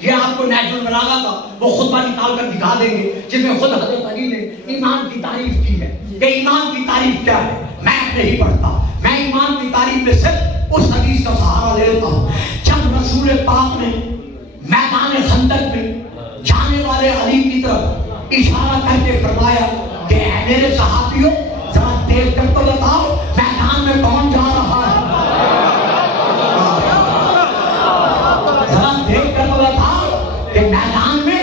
یہ آپ کو نیچرل بلاغہ کا وہ خطبہ نکال کر دکھا دیں گے جس میں خود حضرت علی نے ایمان کی تعریف کی ہے کہ ایمان کی تعریف کیا ہے۔ میں نہیں پڑھتا، میں ایمان کی تعریف میں صرف اس حدیث کا سہارا لیتا ہوں جب رسول پاک نے میدان خندق میں جانے والے علی کی طرف اشارہ کر کے فرمایا کہ اے میرے صحابیوں ذرا دیکھ کر تو بتاؤ میدان میں کون جا رہا ہے، ذرا دیکھ کر تو بتاؤ کہ میدان میں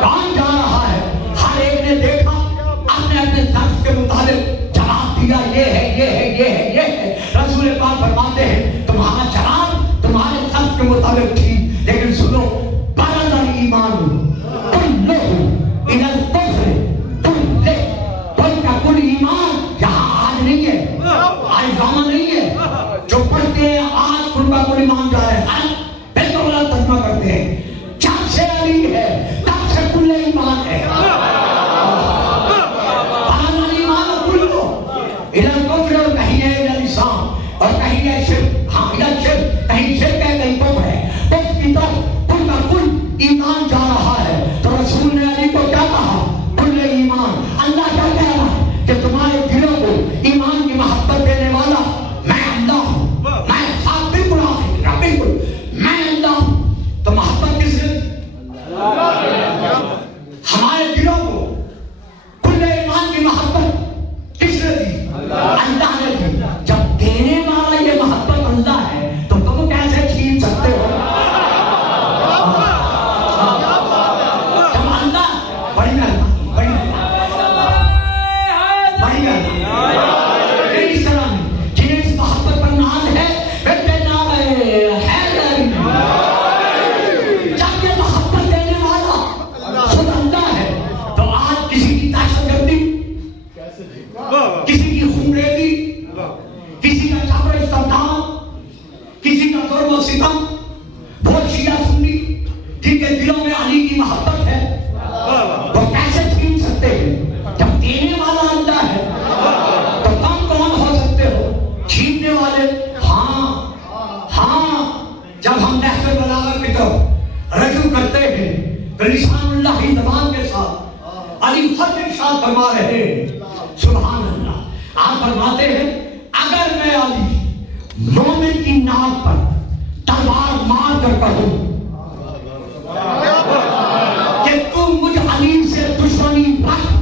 کون جا رہا ہے۔ ہر ایک نے دیکھا، اپنے اپنے ظرف کے مطابق جواب دیا، یہ ہے یہ ہے یہ ہے یہ ہے۔ رسول پاک فرماتے ہیں تمہارا جواب تمہارے ظرف کے مطابق ٹھیک، لیکن سنو برد الایمان کلہ الی الکفر کلہ، کل کا کل ایمان یہاں آج نہیں ہے، آج ڈرامہ نہیں ہے۔ جو پڑھتے ہیں آج کل کا کل ایمان جا رہے ہیں، بالکل غلط ترجمہ کرتے ہیں۔ جب سے علی ہے تب سے کل ایمان ہے۔ برد الایمان کلہ الی الکفر، اور کہیں ہے الی الاسلام، اور کہیں ہے شرک، ہاں الی الشرک، کہیں شرک ہے کہیں کفر ہے، اس کی طرف کل کا کل ایمان جا رہا ہے۔ تو رسول نے علی کو کیا کہا؟ کل ایمان۔ اللہ کیا کہہ رہا ہے کہ تمہارے دلوں کو ایمان کی محبت دینے والا میں اللہ ہوں، میں صاحب بالکل آخر بالکل میں اللہ ہوں۔ تو محبت کس نے؟ ہمارے دلوں کو کل ایمان کی محبت کس نے دی؟ اللہ نے دی۔ جب دینے والا یہ محبت اللہ ہے تو تم کیسے چھین سکتے ہو؟ لسان اللہ ہی زبان کے ساتھ علی خط ارشاد فرما رہے ہیں، سبحان اللہ۔ آپ فرماتے ہیں اگر میں علی مومن کی ناک پر تلوار مار کر کہوں کہ تم مجھ علی سے دشمنی رکھ،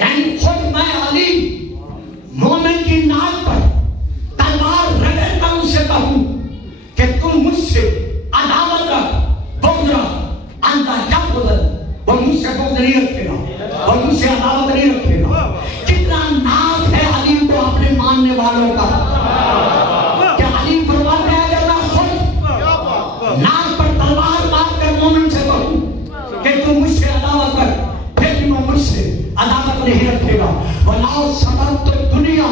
یعنی خود میں علی مومن کی ناک پر تلوار رگڑ کر ان سے کہوں کہ تم مجھ سے عداوت رکھ، وہ مجھ سے بغض نہیں رکھے گا، وہ مجھ سے عداوت نہیں رکھے گا۔ کتنا ناز ہے علی کو اپنے ماننے والوں کا کہ علی فرماتے ہیں اگر میں خود ناز پر تلوار مار کر مومن سے کہوں کہ تو مجھ سے عداوت کر، پھر بھی وہ مجھ سے عداوت نہیں رکھے گا۔ وَلَا سَبَرْتُ الدُّنْيَا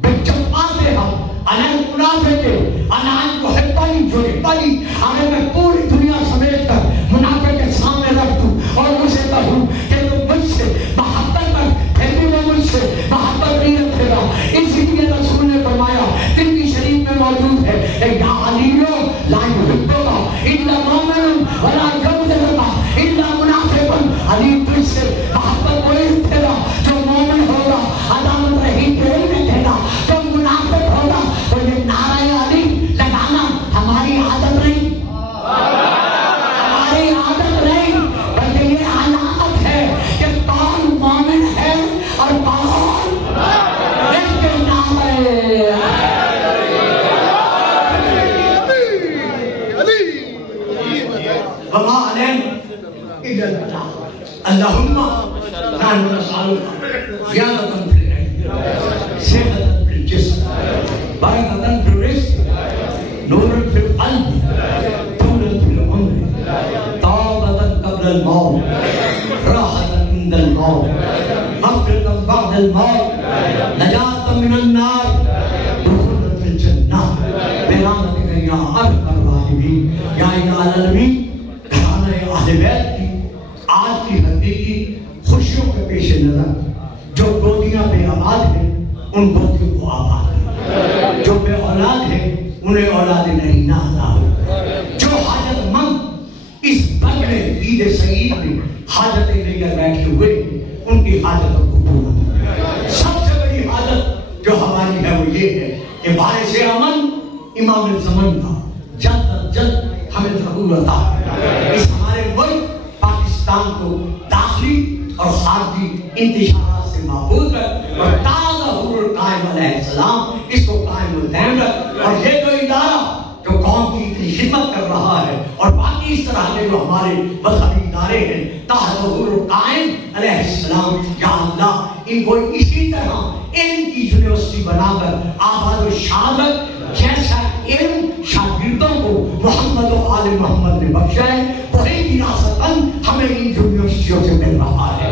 بِجَمَّاتِهَا عَلَى الْمُنَافِقِ عَلَىٰ أَن تُحِبَّنِي يُحِبَّنِي، اگر میں پوری دنیا سمیٹ کر منافق کے سامنے رکھ دوں اور مجھے کہوں کہ تم مجھ سے محبت کر، پھر بھی وہ مجھ سے محبت نہیں رکھے گا۔ اسی لیے رسول نے فرمایا ترمذی شریف میں موجود ہے یا علیو لا یحبک الا مومن ولا یبغضک الا منافق، علی تجھ سے محبت وہی رکھے گا جو مومن ہوگا، عداوت نہیں رکھے گا جو منافق ہوگا۔ تو یہ نعرہ علی لگانا ہماری عادت نہیں، اللہم نحن نسألک زیادة فی العلم، صحة فی الجسم، برکة فی الرزق، نور فی القلب، طول فی العمر، طابة قبل الموت، راحة عند الموت، مغفرة بعد الموت، نجاة من النار، دخول فی الجنہ، برحمتک یا ارحم الراحمین۔ یا الہ العالمین، گھرانے اہل بیت کی آج کی حقیقی خوشیوں کے پیش نظر جو گودیاں بے اولاد ہیں ان گودیوں کو آباد ہیں، جو بے اولاد ہیں انہیں اولاد نرینہ عطا ہو۔ سعید نے حاجتیں لے کر بیٹھے ہوئے، ان کی حاجتوں کو پورا۔ سب سے بڑی حاجت جو ہماری ہے وہ یہ ہے کہ باعث امن امام زمان کا جلد از جلد ہمیں ضرور عطا ہے۔ اس ہمارے ملک پاکستان کو داخلی اور خارجی انتشارات سے محفوظ رکھ اور تازہ حضور القائم علیہ السلام اس کو قائم و دائم رکھ۔ اور یہ جو ادارہ جو قوم کی اتنی خدمت کر رہا ہے اور باقی اس طرح کے جو ہمارے مذہبی ادارے ہیں تحت حضور القائم علیہ السلام، یا اللہ ان کو اسی طرح علم کی یونیورسٹی بنا کر آباد و شادت جیسا علم شاگردوں کو محمد و آل محمد نے بخشا ہے، وہی وراثتاً ہمیں ان یونیورسٹیوں سے مل رہا ہے۔